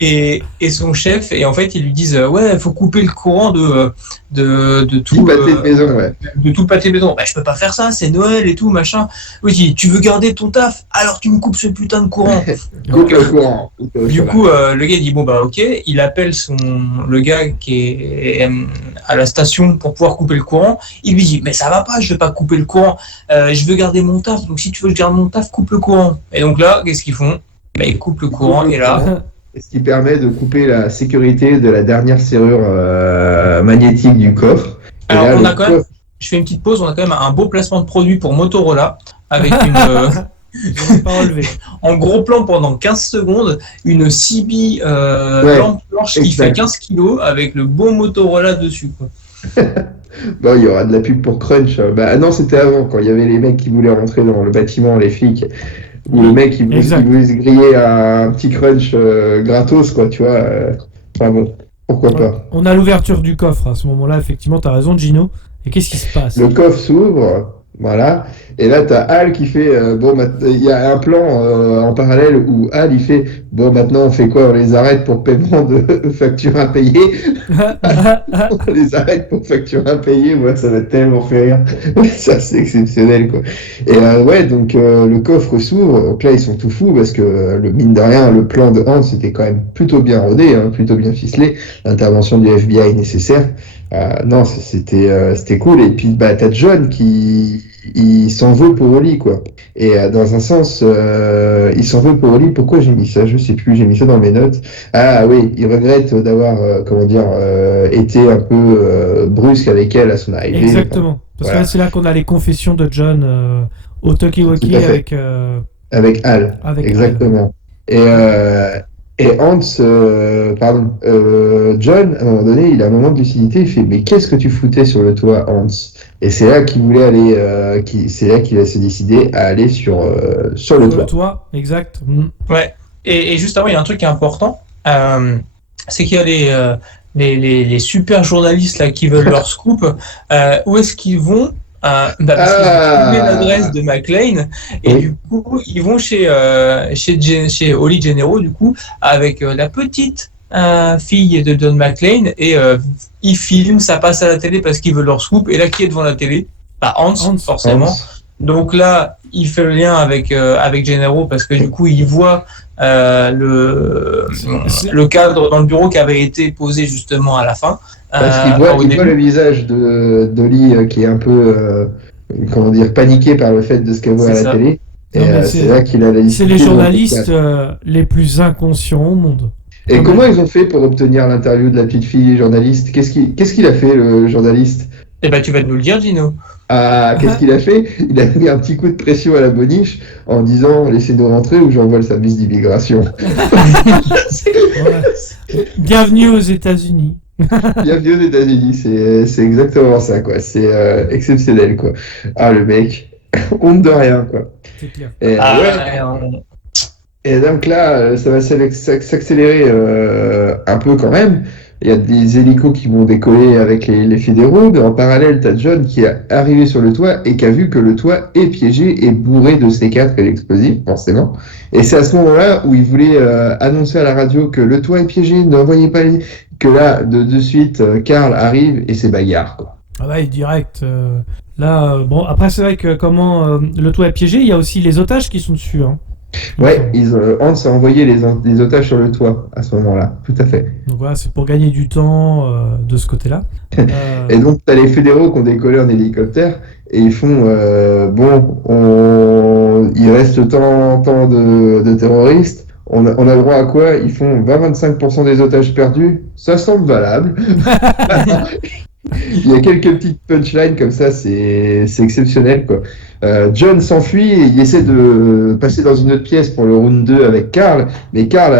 et son chef, et en fait ils lui disent ouais, il faut couper le courant de de tout. Petit pâté de maison, ouais. De tout le pâté de maison. Bah, je peux pas faire ça, c'est Noël et tout, machin. Oui, tu veux garder ton taf, alors tu me coupes ce putain de courant. Coupe le courant. Du coup, le gars dit bon bah ok, il appelle le gars qui est à la station pour pouvoir couper le courant. Il lui dit mais ça va pas, je veux pas couper le courant, je veux garder mon taf, donc si tu veux que je garde mon taf, coupe le courant. Et donc là, qu'est-ce qu'ils font? Bah, ils coupent le courant et là. Ce qui permet de couper la sécurité de la dernière serrure magnétique du coffre. Et Alors là, on a quand même, je fais une petite pause, on a quand même un beau placement de produit pour Motorola avec une. Je n'ai pas relevé. En gros plan pendant 15 secondes, une CB lampe blanche qui exact. fait 15 kilos avec le beau Motorola dessus. Quoi. Bon, il y aura de la pub pour Crunch. Bah non, c'était avant, quand il y avait les mecs qui voulaient rentrer dans le bâtiment, les flics. Ou le mec qui voulait se griller un petit Crunch gratos, quoi, tu vois. Enfin bon, pourquoi pas. On a l'ouverture du coffre à ce moment-là, effectivement, t'as raison, Gino. Et qu'est-ce qui se passe? Le coffre s'ouvre, voilà. Et là, t'as Hal qui fait il y a un plan en parallèle où Hal il fait bon, maintenant on fait quoi? On les arrête pour paiement de facture impayée. On les arrête pour facture impayée. Moi, ça va tellement faire rire. Ça, c'est exceptionnel, quoi. Et ouais, donc le coffre s'ouvre. Donc là, ils sont tout fous parce que mine de rien, le plan de Hans était quand même plutôt bien rodé, hein, plutôt bien ficelé. L'intervention du FBI nécessaire. Non, c'était cool. Et puis, bah, t'as John qui il s'en veut pour Oli, quoi. Et dans un sens, il s'en veut pour Oli. Pourquoi j'ai mis ça? Je sais plus. J'ai mis ça dans mes notes. Ah oui, il regrette d'avoir, été un peu brusque avec elle à son arrivée. Exactement. Parce que là, c'est là qu'on a les confessions de John au talkie-walkie avec Hal. Exactement. Et Hans, John, à un moment donné, il a un moment de lucidité, il fait mais qu'est-ce que tu foutais sur le toit, Hans? Et c'est là qu'il voulait aller, c'est là qu'il a se décidé à aller sur le toit. Le toit, exact. Ouais. Et juste avant, il y a un truc qui est important, c'est qu'il y a les super journalistes là qui veulent leur scoop. Où est-ce qu'ils vont? Parce qu'ils ont trouvé l'adresse de McClane et du coup ils vont chez Oli Gennaro du coup avec la petite fille de John McClane et ils filment, ça passe à la télé parce qu'ils veulent leur scoop et là qui est devant la télé? Bah Hans forcément. Donc là il fait le lien avec Gennaro parce que du coup il voit le cadre dans le bureau qui avait été posé justement à la fin. Parce qu'il voit le visage d'Oli qui est un peu, paniqué par le fait de ce qu'elle voit à la télé. Et c'est là qu'il a la C'est les journalistes les plus inconscients au monde. Et comment ils ont fait pour obtenir l'interview de la petite fille journaliste? Qu'est-ce qu'il a fait, le journaliste? Eh ben, tu vas nous le dire, Gino. Ah, qu'est-ce qu'il a fait? Il a mis un petit coup de pression à la boniche en disant laissez-nous rentrer ou j'envoie le service d'immigration. Bienvenue aux États-Unis. Bienvenue aux États-Unis, c'est exactement ça, quoi. C'est exceptionnel, quoi. Ah, le mec, honte de rien, quoi. C'est clair. Et donc là, ça va s'accélérer un peu quand même. Il y a des hélicos qui vont décoller avec les fédéraux, mais en parallèle, t'as John qui est arrivé sur le toit et qui a vu que le toit est piégé et bourré de C4 et d'explosifs, forcément. Et c'est à ce moment-là où il voulait annoncer à la radio que le toit est piégé, n'envoyez pas que là, de suite, Carl arrive et c'est bagarre, quoi. Ah ouais, direct. Bon, après, c'est vrai que le toit est piégé, il y a aussi les otages qui sont dessus, hein. Ouais, Hans a envoyé les otages sur le toit à ce moment-là, tout à fait. Donc voilà, c'est pour gagner du temps de ce côté-là. Et donc, t'as les fédéraux qui ont décollé en hélicoptère et ils font il reste tant de terroristes. On a le droit à quoi? Ils font 20-25% des otages perdus. Ça semble valable. Il y a quelques petites punchlines comme ça, c'est exceptionnel, quoi. John s'enfuit et il essaie de passer dans une autre pièce pour le round 2 avec Carl, mais Carl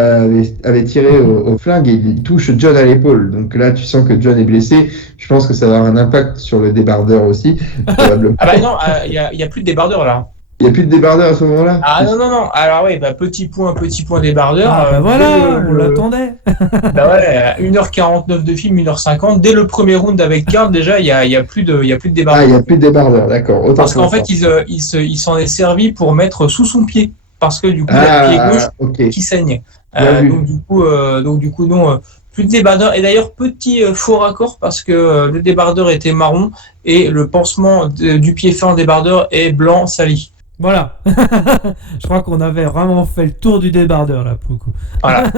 avait tiré au flingue et il touche John à l'épaule. Donc là, tu sens que John est blessé. Je pense que ça va avoir un impact sur le débardeur aussi, probablement. Ah bah non, il y a plus de débardeur là. Il n'y a plus de débardeur à ce moment-là? Ah non. Alors oui, petit point débardeur. Ah bah voilà, on l'attendait. Bah ouais, 1h49 de film, 1h50. Dès le premier round avec Carl, déjà, il y a plus de débardeur. Ah, il n'y a plus de débardeur, d'accord. Parce qu'en fait, il s'en est servi pour mettre sous son pied. Parce que du coup, il y a le pied gauche qui saigne. Donc du coup, non, Plus de débardeur. Et d'ailleurs, petit faux raccord parce que le débardeur était marron et le pansement du pied fin débardeur est blanc sali. Voilà. Je crois qu'on avait vraiment fait le tour du débardeur là pour le coup. Voilà.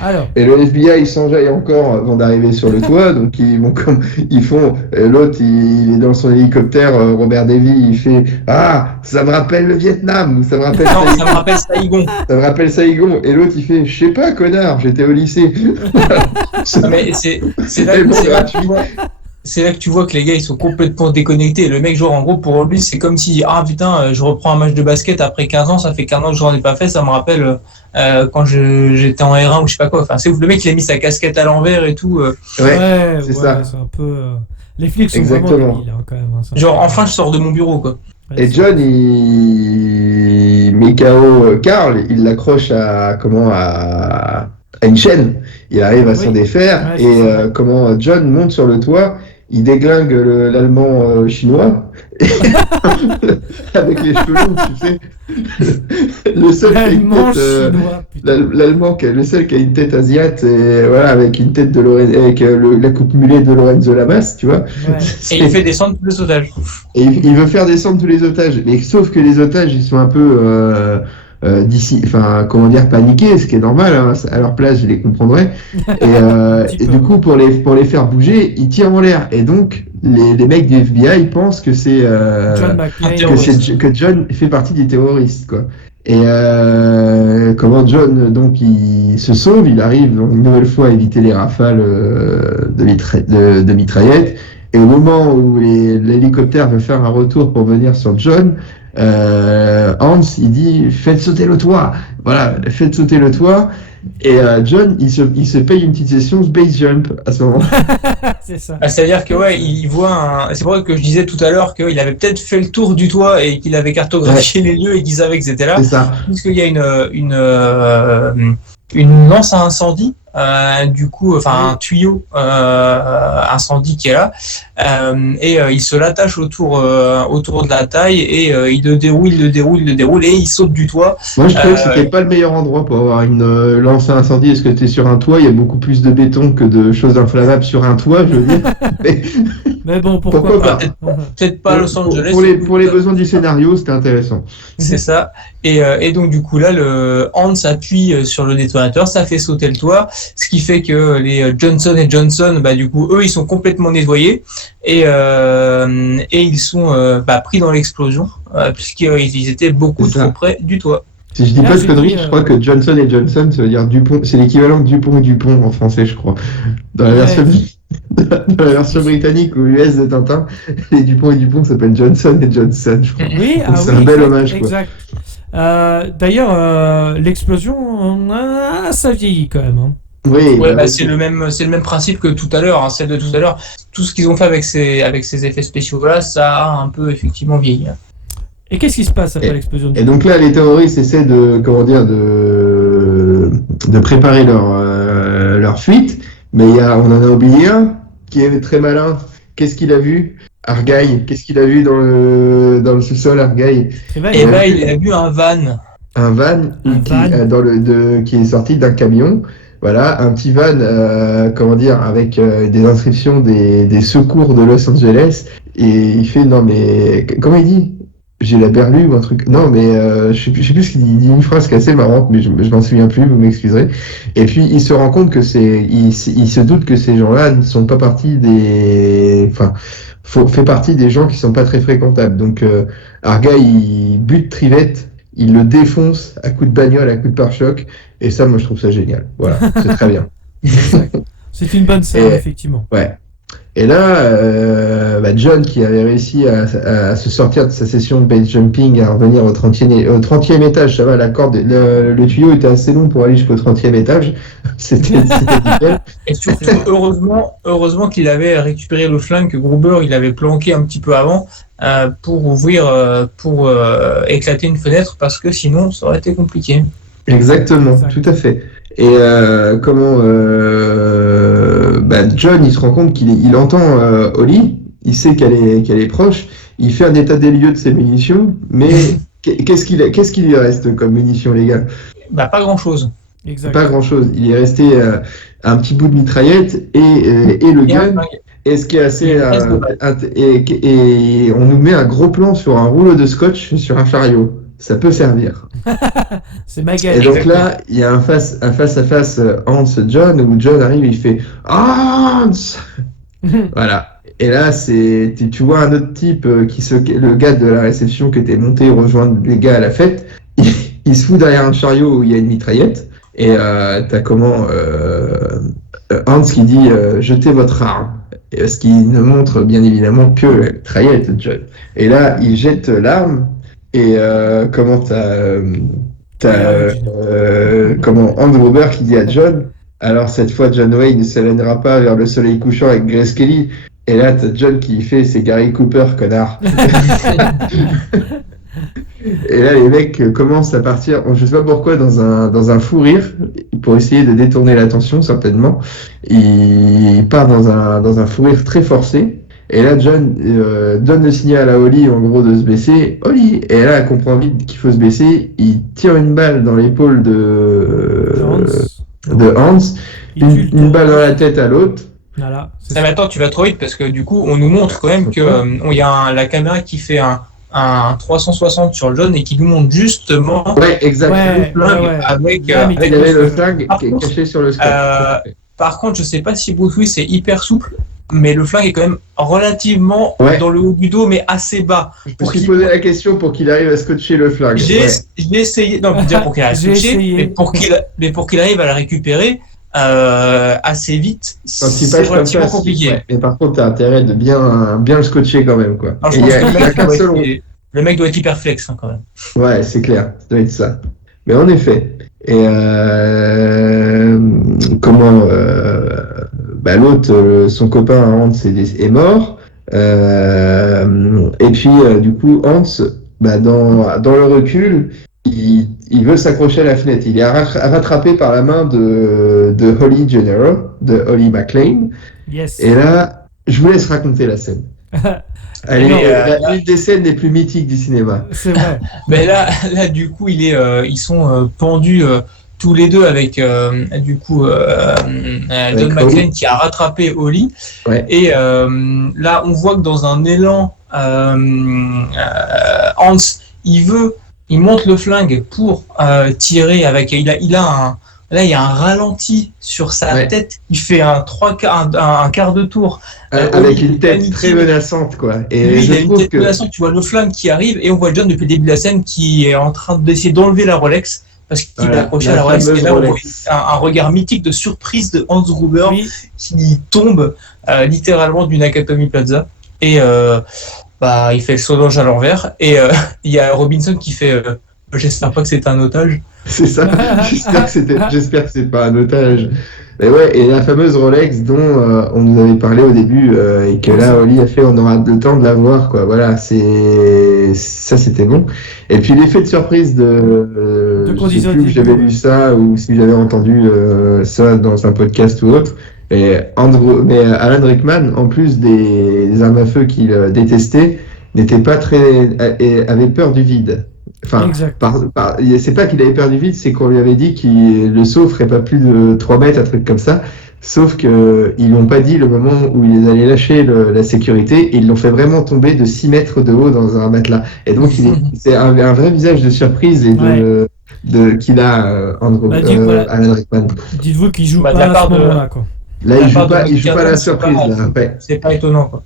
Alors. Et le FBI s'enjaille encore avant d'arriver sur le toit, donc ils font. L'autre, il est dans son hélicoptère, Robert Davy, il fait Ah, ça me rappelle le Vietnam, ça me rappelle. Non, ça me rappelle Saigon. Ça me rappelle Saigon. Et l'autre, il fait Je sais pas, connard, j'étais au lycée. Mais c'est là que tu vois que les gars ils sont complètement déconnectés. Le mec, genre en gros pour lui c'est comme si putain je reprends un match de basket après 15 ans, ça fait 15 ans que je n'en ai pas fait, ça me rappelle quand j'étais en R1 ou je sais pas quoi. Enfin c'est ouf, le mec il a mis sa casquette à l'envers et tout. Ouais, c'est ça. C'est un peu. Les flics sont Exactement. vraiment débiles quand même. Genre enfin je sors de mon bureau quoi. Ouais, Et John, il met KO Carl, il l'accroche à une chaîne. Il arrive à s'en défaire et John monte sur le toit, il déglingue l'allemand chinois avec les cheveux longs, tu sais. Le seul qui a une tête, l'allemand le seul qui a une tête asiate et voilà avec une tête de avec la coupe mulet de Lorenzo Lamas, tu vois. Ouais. Et il fait descendre tous les otages. Et il veut faire descendre tous les otages, mais sauf que les otages ils sont un peu paniqués, ce qui est normal, hein, à leur place je les comprendrais. Et du coup pour les faire bouger, ils tirent en l'air. Et donc les mecs du FBI pensent que c'est que John fait partie des terroristes, quoi. Et John donc il se sauve, il arrive donc, une nouvelle fois à éviter les rafales de mitraillettes. Et au moment où l'hélicoptère veut faire un retour pour venir sur John, Hans il dit faites sauter le toit, voilà, faites sauter le toit. Et John il se paye une petite session Space Jump à ce moment. C'est ça. C'est-à-dire que il voit c'est vrai que je disais tout à l'heure qu'il avait peut-être fait le tour du toit et qu'il avait cartographié les lieux et qu'il savait que c'était là. C'est ça. Puisqu'il y a une lance à incendie, un tuyau incendie qui est là, et il se l'attache autour de la taille et il le déroule et il saute du toit. Moi je trouve que c'était pas le meilleur endroit pour avoir une lance à incendie. Est-ce que tu es sur un toit, il y a beaucoup plus de béton que de choses inflammables sur un toit, je veux dire. Mais bon, pourquoi pas. Peut-être pas à Los Angeles. Pour les besoins du scénario, c'était intéressant. C'est ça. Et donc du coup là, le Hans appuie sur le détonateur, ça fait sauter le toit, ce qui fait que les Johnson et Johnson, du coup eux ils sont complètement nettoyés et ils sont pris dans l'explosion puisqu'ils étaient beaucoup trop près du toit. Si je dis pas de conneries, je crois que Johnson et Johnson, ça veut dire Dupont, c'est l'équivalent de Dupont et Dupont en français, je crois. Dans la version britannique ou US de Tintin, les Dupont et Dupont s'appellent Johnson et Johnson, je crois. Oui, c'est un bel hommage. Exact. D'ailleurs, l'explosion, ça vieillit quand même. Hein. Oui, c'est le même principe que tout à l'heure, hein, celle de tout à l'heure. Tout ce qu'ils ont fait avec ces effets spéciaux là, ça a un peu effectivement vieilli. Et qu'est-ce qui se passe après l'explosion? Et donc là, les terroristes essaient de préparer leur fuite, mais on en a oublié un qui est très malin. Qu'est-ce qu'il a vu? Argyle, qu'est-ce qu'il a vu dans le sous-sol, Argyle? Il a vu un van. Un van qui est sorti d'un camion. Voilà, un petit van, avec des inscriptions des secours de Los Angeles. Et il fait, non mais, comment il dit? J'ai la berlue ou un truc. Non, mais je sais plus ce qu'il dit. Il dit une phrase qui est assez marrante, mais je m'en souviens plus, vous m'excuserez. Et puis, il se rend compte que il se doute que ces gens-là ne sont pas partie fait partie des gens qui sont pas très fréquentables. Donc, Argyle, il bute Trivette, il le défonce à coups de bagnole, à coups de pare-choc. Et ça, moi, je trouve ça génial. Voilà, c'est très bien. C'est une bonne scène, effectivement. Ouais. Et là, John, qui avait réussi à se sortir de sa session de base jumping, à revenir au 30e étage, ça va, la corde, le tuyau était assez long pour aller jusqu'au 30e étage. C'était nickel. Et surtout, heureusement qu'il avait récupéré le flingue que Gruber il avait planqué un petit peu avant pour éclater une fenêtre, parce que sinon, ça aurait été compliqué. Exactement, tout à fait. Et John, il se rend compte qu'il entend Holly, il sait qu'elle est proche, il fait un état des lieux de ses munitions, mais qu'est-ce qu'il lui reste comme munitions, les gars? Pas grand-chose. Exact. Pas grand-chose. Il est resté un petit bout de mitraillette et le gun. Et ce qui est assez et on nous met un gros plan sur un rouleau de scotch sur un chariot. Ça peut servir. C'est Magal. Et donc là, il y a un face à face Hans-John où John arrive, il fait Hans. Voilà. Et là, tu vois un autre type le gars de la réception qui était monté rejoindre les gars à la fête. Il se fout derrière un chariot où il y a une mitraillette. Et t'as Hans qui dit jetez votre arme. Et ce qui ne montre bien évidemment que la mitraillette, John. Et là, il jette l'arme. Et Hans Gruber qui dit à John, alors cette fois John Wayne ne s'éloignera pas vers le soleil couchant avec Grace Kelly. Et là t'as John qui fait c'est Gary Cooper, connard. Et là les mecs commencent à partir, je sais pas pourquoi, dans un fou rire pour essayer de détourner l'attention certainement. Ils partent dans un fou rire très forcé. Et là, John donne le signal à Holly, en gros, de se baisser. Holly! Et là, elle comprend vite qu'il faut se baisser. Il tire une balle dans l'épaule de Hans. Une balle dans la tête à l'autre. Voilà. Mais attends, tu vas trop vite parce que du coup, on nous montre quand même que y a la caméra qui fait un 360 sur John et qui nous montre justement. Ouais, exactement. Avec il y avait le flingue caché sur le scope. Par contre, je sais pas si Bruce Willis est hyper souple. Mais le flingue est quand même relativement dans le haut du dos, mais assez bas. Pour qu'il posait la question pour qu'il arrive à scotcher le flingue. J'ai essayé, non, dire pour qu'il arrive à scotcher, mais pour qu'il arrive à la récupérer assez vite, c'est relativement compliqué. Ouais. Mais par contre, t'as intérêt de bien le scotcher quand même, quoi. Alors, le mec doit être hyper flex, quand même. Ouais, c'est clair, ça doit être ça. Mais en effet. Et l'autre, son copain Hans est mort. Et puis du coup Hans, dans le recul, il veut s'accrocher à la fenêtre. Il est rattrapé par la main de Holly General, de Holly McClane. Yes. Et là, je vous laisse raconter la scène. Elle est l'une des scènes les plus mythiques du cinéma. C'est vrai. Mais là, du coup, ils sont pendus tous les deux avec John McClane qui a rattrapé Holly. Ouais. Et là, on voit que dans un élan, Hans, il monte le flingue pour tirer avec. Là, il y a un ralenti sur sa tête. Il fait un quart de tour. Avec une tête très menaçante, quoi. Et lui, il a une tête menaçante. Tu vois le flingue qui arrive et on voit John depuis le début de la scène qui est en train d'essayer d'enlever la Rolex parce qu'il est accroché à la Rolex. Et là, on voit un regard mythique de surprise de Hans Gruber qui tombe littéralement du Nakatomi Plaza. Et il fait le solange à l'envers. Et il y a Robinson qui fait j'espère pas que c'est un otage. C'est ça. J'espère que c'est pas un otage. Mais ouais, et la fameuse Rolex dont on nous avait parlé au début et que là Oli a fait, on aura le temps de la voir, quoi. Voilà, c'était bon. Et puis l'effet de surprise je sais plus que j'avais lu ça ou si j'avais entendu ça dans un podcast ou autre. Mais Alan Rickman, en plus des armes à feu qu'il détestait, n'était pas avait peur du vide. Enfin, c'est pas qu'il avait peur du vide, c'est qu'on lui avait dit que le saut ferait pas plus de 3 mètres, un truc comme ça. Sauf que ils l'ont pas dit le moment où ils allaient lâcher la sécurité, et ils l'ont fait vraiment tomber de 6 mètres de haut dans un matelas. Et donc c'est un vrai visage de surprise et qu'il a Alan Rickman. Dites-vous qu'il joue pas à ce moment-là, quoi. Là, il joue pas la surprise. C'est pas étonnant, quoi.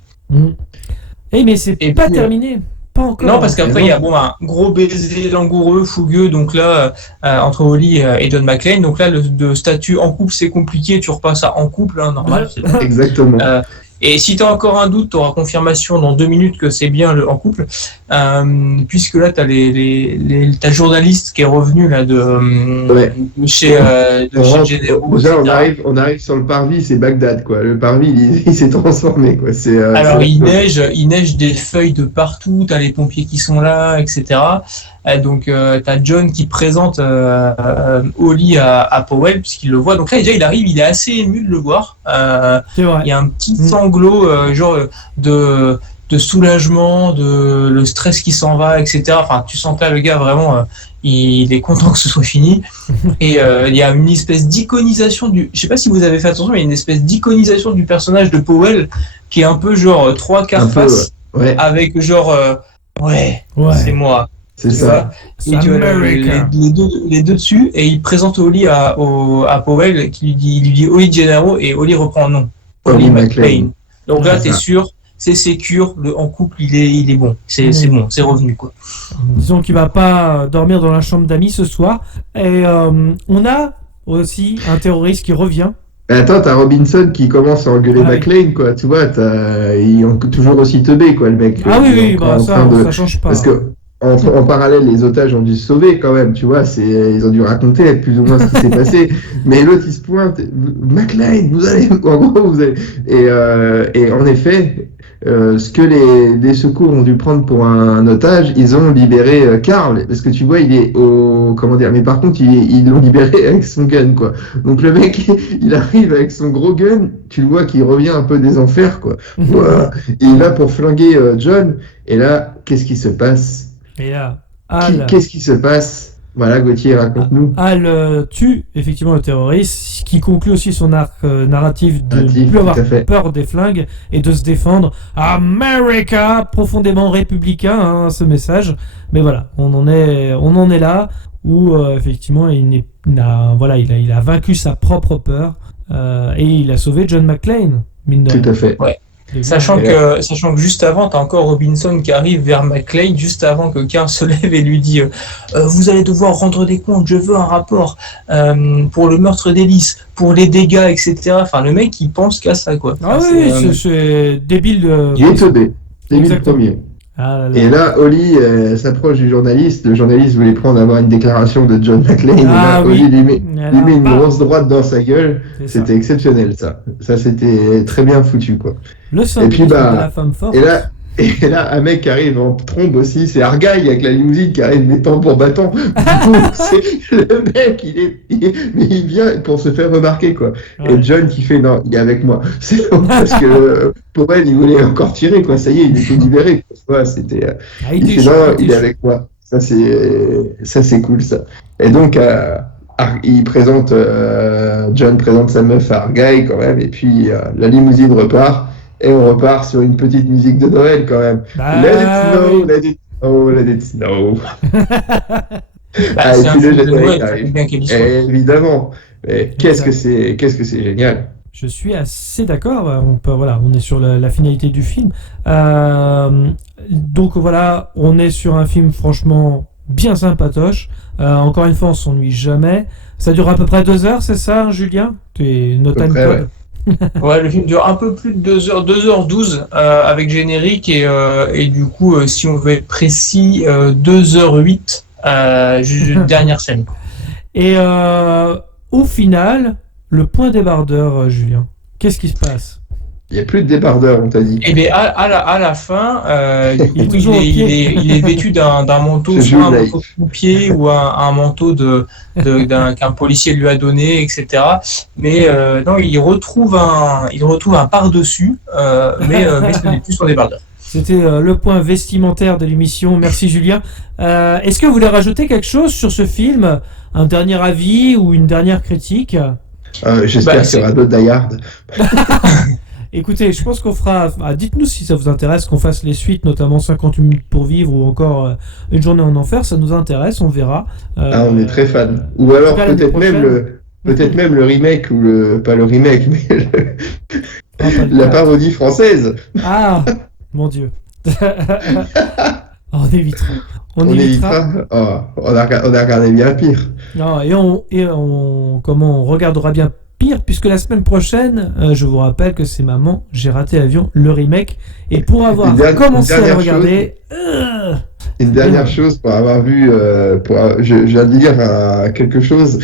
Mais c'est pas terminé. Pas encore. Non, parce qu'après, il y a un gros baiser langoureux, fougueux, donc là, entre Holly et John McClane. Donc là, le statut en couple, c'est compliqué, tu repasses à en couple, hein, normal. Exactement. Et si tu as encore un doute, tu auras confirmation dans 2 minutes que c'est bien en couple, puisque là, tu as t'as le journaliste qui est revenu là, de chez Généraux. Déjà, on arrive sur le parvis, c'est Bagdad, quoi. Le parvis, il s'est transformé, quoi. Alors, il neige des feuilles de partout, tu as les pompiers qui sont là, etc. Donc, tu as John qui présente Holly à Powell, puisqu'il le voit. Donc là, déjà, il arrive, il est assez ému de le voir. Il y a un petit sanglot, genre de soulagement, de le stress qui s'en va, etc. Enfin, tu sens que là, le gars, vraiment, il est content que ce soit fini. Et il y a une espèce d'iconisation je sais pas si vous avez fait attention, mais il y a une espèce d'iconisation du personnage de Powell qui est un peu genre trois quarts face, avec genre, ouais, c'est moi. C'est ça. Et tu vois les deux dessus, et il présente Oli à Powell, qui lui dit Oli Gennaro, et Oli reprend non. Oli McClane. Donc là, t'es sûr, c'est sécure, en couple, il est bon. C'est bon, c'est revenu, quoi. Disons qu'il va pas dormir dans la chambre d'amis ce soir. Et on a aussi un terroriste qui revient. Attends, t'as Robinson qui commence à engueuler McClane, quoi. Tu vois, il est toujours aussi teubé, quoi, le mec. Ah oui, bah, ça change pas. Parce que en parallèle, les otages ont dû se sauver quand même, tu vois, ils ont dû raconter plus ou moins ce qui s'est passé. Mais l'autre, il se pointe, McClane, vous allez. Et en effet, ce que les secours ont dû prendre pour un otage, ils ont libéré Carl, parce que tu vois, il est mais par contre, ils l'ont libéré avec son gun, quoi. Donc le mec, il arrive avec son gros gun, tu le vois qu'il revient un peu des enfers, quoi. Et il va pour flinguer John, et là, qu'est-ce qui se passe? Et là, qu'est-ce qui se passe? Voilà, Gauthier, raconte-nous. Al tue effectivement le terroriste, qui conclut aussi son arc narratif de ne plus avoir peur des flingues et de se défendre. America, profondément républicain, hein, ce message. Mais voilà, on en est là où effectivement il a vaincu sa propre peur et il a sauvé John McClane. Tout à fait. Ouais. Sachant que juste avant, t'as encore Robinson qui arrive vers McClane, juste avant que Carl se lève et lui dit vous allez devoir rendre des comptes, je veux un rapport pour le meurtre d'Ellis, pour les dégâts, etc. Enfin, le mec, il pense qu'à ça, quoi. Ah c'est débile. Il est teubé. Débile premier. Et là, Oli s'approche du journaliste. Le journaliste voulait avoir une déclaration de John McClane. Et là, Oli lui met une grosse droite dans sa gueule. C'était exceptionnel, ça. Ça, c'était très bien foutu, quoi. Et puis, de la femme forte. Et là, un mec qui arrive en trombe aussi, c'est Argyle avec la limousine qui arrive mettant pour bâton. Le mec, il vient pour se faire remarquer, quoi. Ouais. Et John qui fait non, il est avec moi. C'est parce que pour elle, il voulait encore tirer, quoi. Ça y est, il était libéré. Ouais, c'était. Il est avec moi. Ça c'est cool, ça. Et donc, John présente sa meuf à Argyle quand même, et puis la limousine repart. Et on repart sur une petite musique de Noël quand même. Let it snow. Et puis le générique arrive. Évidemment. Mais qu'est-ce que c'est génial. Je suis assez d'accord. On est sur la finalité du film. Donc voilà, on est sur un film franchement bien sympatoche. Encore une fois, on s'ennuie jamais. Ça dure à peu près 2 heures, c'est ça, Julien? Tu es no time code. Ouais, le film dure un peu plus de 2 heures, 2h12 avec générique et du coup, si on veut être précis, 2h08, dernière scène. Et au final, le point débardeur, Julien, qu'est-ce qui se passe? Il n'y a plus de débardeur, on t'a dit. Et bien à la fin, il est vêtu d'un manteau, soit un manteau de coupier ou un manteau qu'un policier lui a donné, etc. Mais non, il retrouve un par-dessus, mais ce n'est plus son débardeur. C'était le point vestimentaire de l'émission. Merci Julien. Est-ce que vous voulez rajouter quelque chose sur ce film? Un dernier avis ou une dernière critique? J'espère qu'il y aura d'autres Die Hard. Écoutez, je pense qu'on fera... dites-nous si ça vous intéresse qu'on fasse les suites, notamment 58 minutes pour vivre ou encore Une journée en enfer. Ça nous intéresse, on verra. On est très fans. Ou alors peut-être même le remake, ou pas le remake, mais la parodie française. Ah, mon Dieu. On évitera. On a regardé bien pire. Non, et on regardera bien pire, puisque la semaine prochaine, je vous rappelle que c'est Maman, j'ai raté l'avion, le remake. Et pour avoir commencé à le regarder... Une dernière chose, pour avoir vu... je viens de lire quelque chose.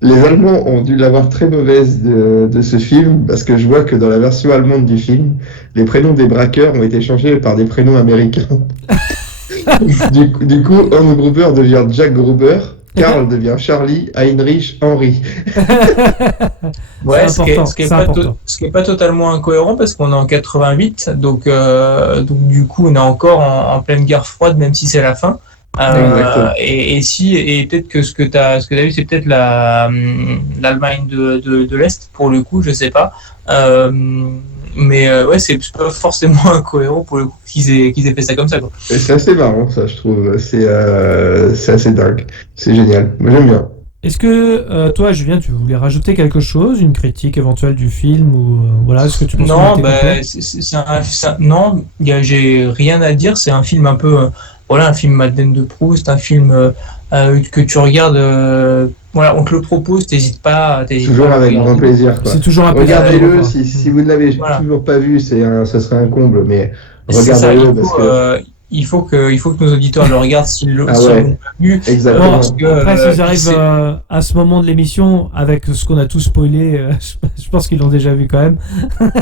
Les Allemands ont dû l'avoir très mauvaise de ce film, parce que je vois que dans la version allemande du film, les prénoms des braqueurs ont été changés par des prénoms américains. Du coup, Hans Gruber devient Jack Gruber. Karl devient Charlie, Heinrich, Henri. Ouais, C'est ce qui est pas totalement incohérent parce qu'on est en 88, donc du coup on est encore en pleine guerre froide, même si c'est la fin. Et peut-être que ce que t'as vu, c'est peut-être l'Allemagne de l'Est pour le coup, je sais pas. Mais ouais, c'est pas forcément incohérent pour le coup qu'ils aient fait ça comme ça, quoi. Et c'est assez marrant, ça, je trouve. C'est assez dingue. C'est génial. Moi, j'aime bien. Est-ce que toi, Julien, tu voulais rajouter quelque chose, une critique éventuelle du film ou voilà, est-ce que tu penses Non, qu'il était complet non, j'ai rien à dire. C'est un film un peu, un film Madeleine de Proust, un film que tu regardes. Voilà, on te le propose, t'hésites pas. Toujours avec grand plaisir, quoi. C'est toujours un plaisir. Regardez-le, si vous ne l'avez toujours pas vu, ce serait un comble, mais regardez-le parce que. Il faut que nos auditeurs le regardent s'ils l'ont pas vu. Exactement. Parce que, après, s'ils arrivent à ce moment de l'émission avec ce qu'on a tout spoilé, je pense qu'ils l'ont déjà vu quand même.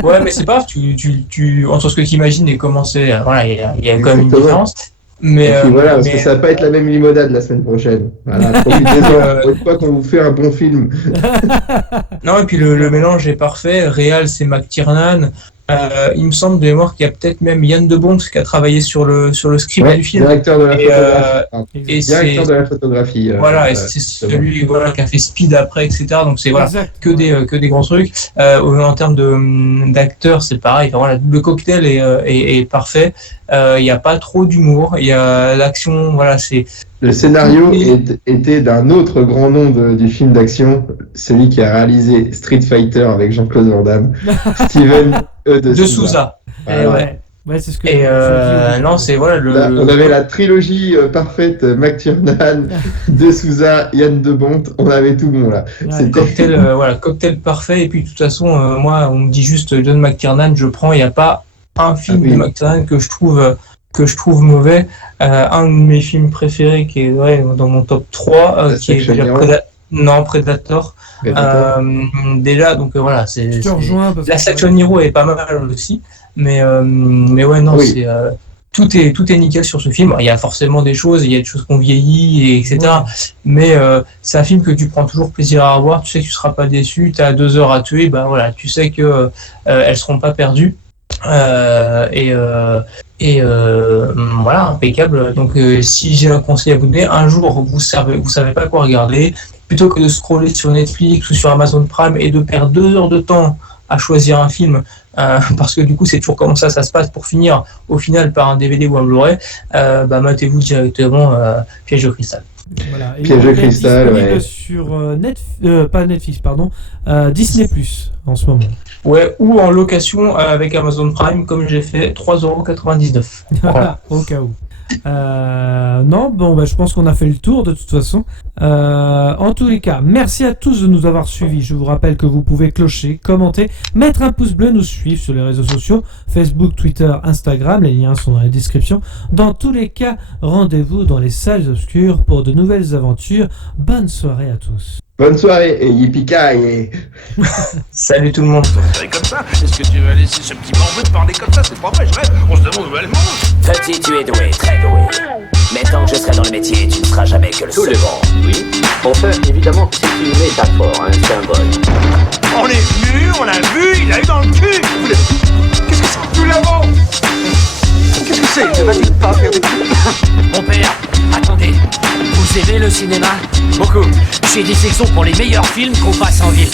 Ouais, mais c'est pas grave. Tu entre ce que tu imagines et comment c'est, voilà, il y a quand même une différence. Mais parce que ça va pas être la même limonade la semaine prochaine. Voilà, profitez-en. Une fois qu'on vous fait un bon film. Non, et puis le mélange est parfait. Réal, c'est McTiernan. Il me semble de mémoire qu'il y a peut-être même Yann de Bont qui a travaillé sur le script du film. Directeur de la photographie. Directeur de la photographie. Voilà, et c'est celui qui a fait Speed après, etc. Donc c'est que des grands trucs. En termes d'acteurs, c'est pareil. Enfin, voilà, le cocktail est parfait. Il n'y a pas trop d'humour. Il y a l'action. Voilà, c'est. Le scénario était d'un autre grand nom du film d'action, celui qui a réalisé Street Fighter avec Jean-Claude Van Damme, Steven de Souza. Ouais, c'est ce que. Non, c'est voilà on avait la trilogie parfaite, McTiernan, de Souza, Yann de Bont, on avait tout bon là. Ouais, cocktail parfait. Et puis de toute façon, moi, on me dit juste John McTiernan, je prends. Il n'y a pas un film de McTiernan que je trouve mauvais. Un de mes films préférés qui est dans mon top 3, qui est déjà Predator. Déjà, donc voilà, c'est. Je te rejoins. La Section Hero est pas mal aussi, mais ouais, non, c'est. Tout est nickel sur ce film. Il y a forcément des choses, il y a des choses qu'on vieillit, etc. Ouais. Mais c'est un film que tu prends toujours plaisir à revoir. Tu sais que tu seras pas déçu. Tu as 2 heures à tuer. Ben voilà, tu sais que elles seront pas perdues. Voilà, impeccable. Donc si j'ai un conseil à vous donner, un jour vous savez pas quoi regarder, plutôt que de scroller sur Netflix ou sur Amazon Prime et de perdre 2 heures de temps à choisir un film, parce que du coup c'est toujours comme ça se passe pour finir au final par un DVD ou un Blu-ray, matez-vous directement Piège de cristal. Voilà. Piège de cristal, ouais. Sur pas Netflix, pardon, Disney+ en ce moment. Ouais, ou en location avec Amazon Prime, comme j'ai fait, 3,99€. Voilà, au cas où. Non, je pense qu'on a fait le tour de toute façon. En tous les cas, merci à tous de nous avoir suivis. Je vous rappelle que vous pouvez clocher, commenter, mettre un pouce bleu, nous suivre sur les réseaux sociaux, Facebook, Twitter, Instagram, les liens sont dans la description. Dans tous les cas, rendez-vous dans les salles obscures pour de nouvelles aventures. Bonne soirée à tous. Bonne soirée et yippee-ki-yay. Salut tout le monde. Comme ça, est-ce que tu vas laisser ce petit bambou te parler comme ça? C'est pas vrai, je rêve. On se demande où elle mange. Petit, tu es doué, très doué. Mais tant que je serai dans le métier, tu ne seras jamais que le Tout second. le monde, oui. Enfin, évidemment, c'est une métaphore, un symbole. On est venu, on l'a vu, il a eu dans le cul. Qu'est-ce que c'est? Nous l'avons. Qu'est-ce que c'est? Ne va-t-il pas faire des trucs? Mon père, attendez. Vous aimez le cinéma? Beaucoup. Chez Dissections pour les meilleurs films qu'on passe en ville.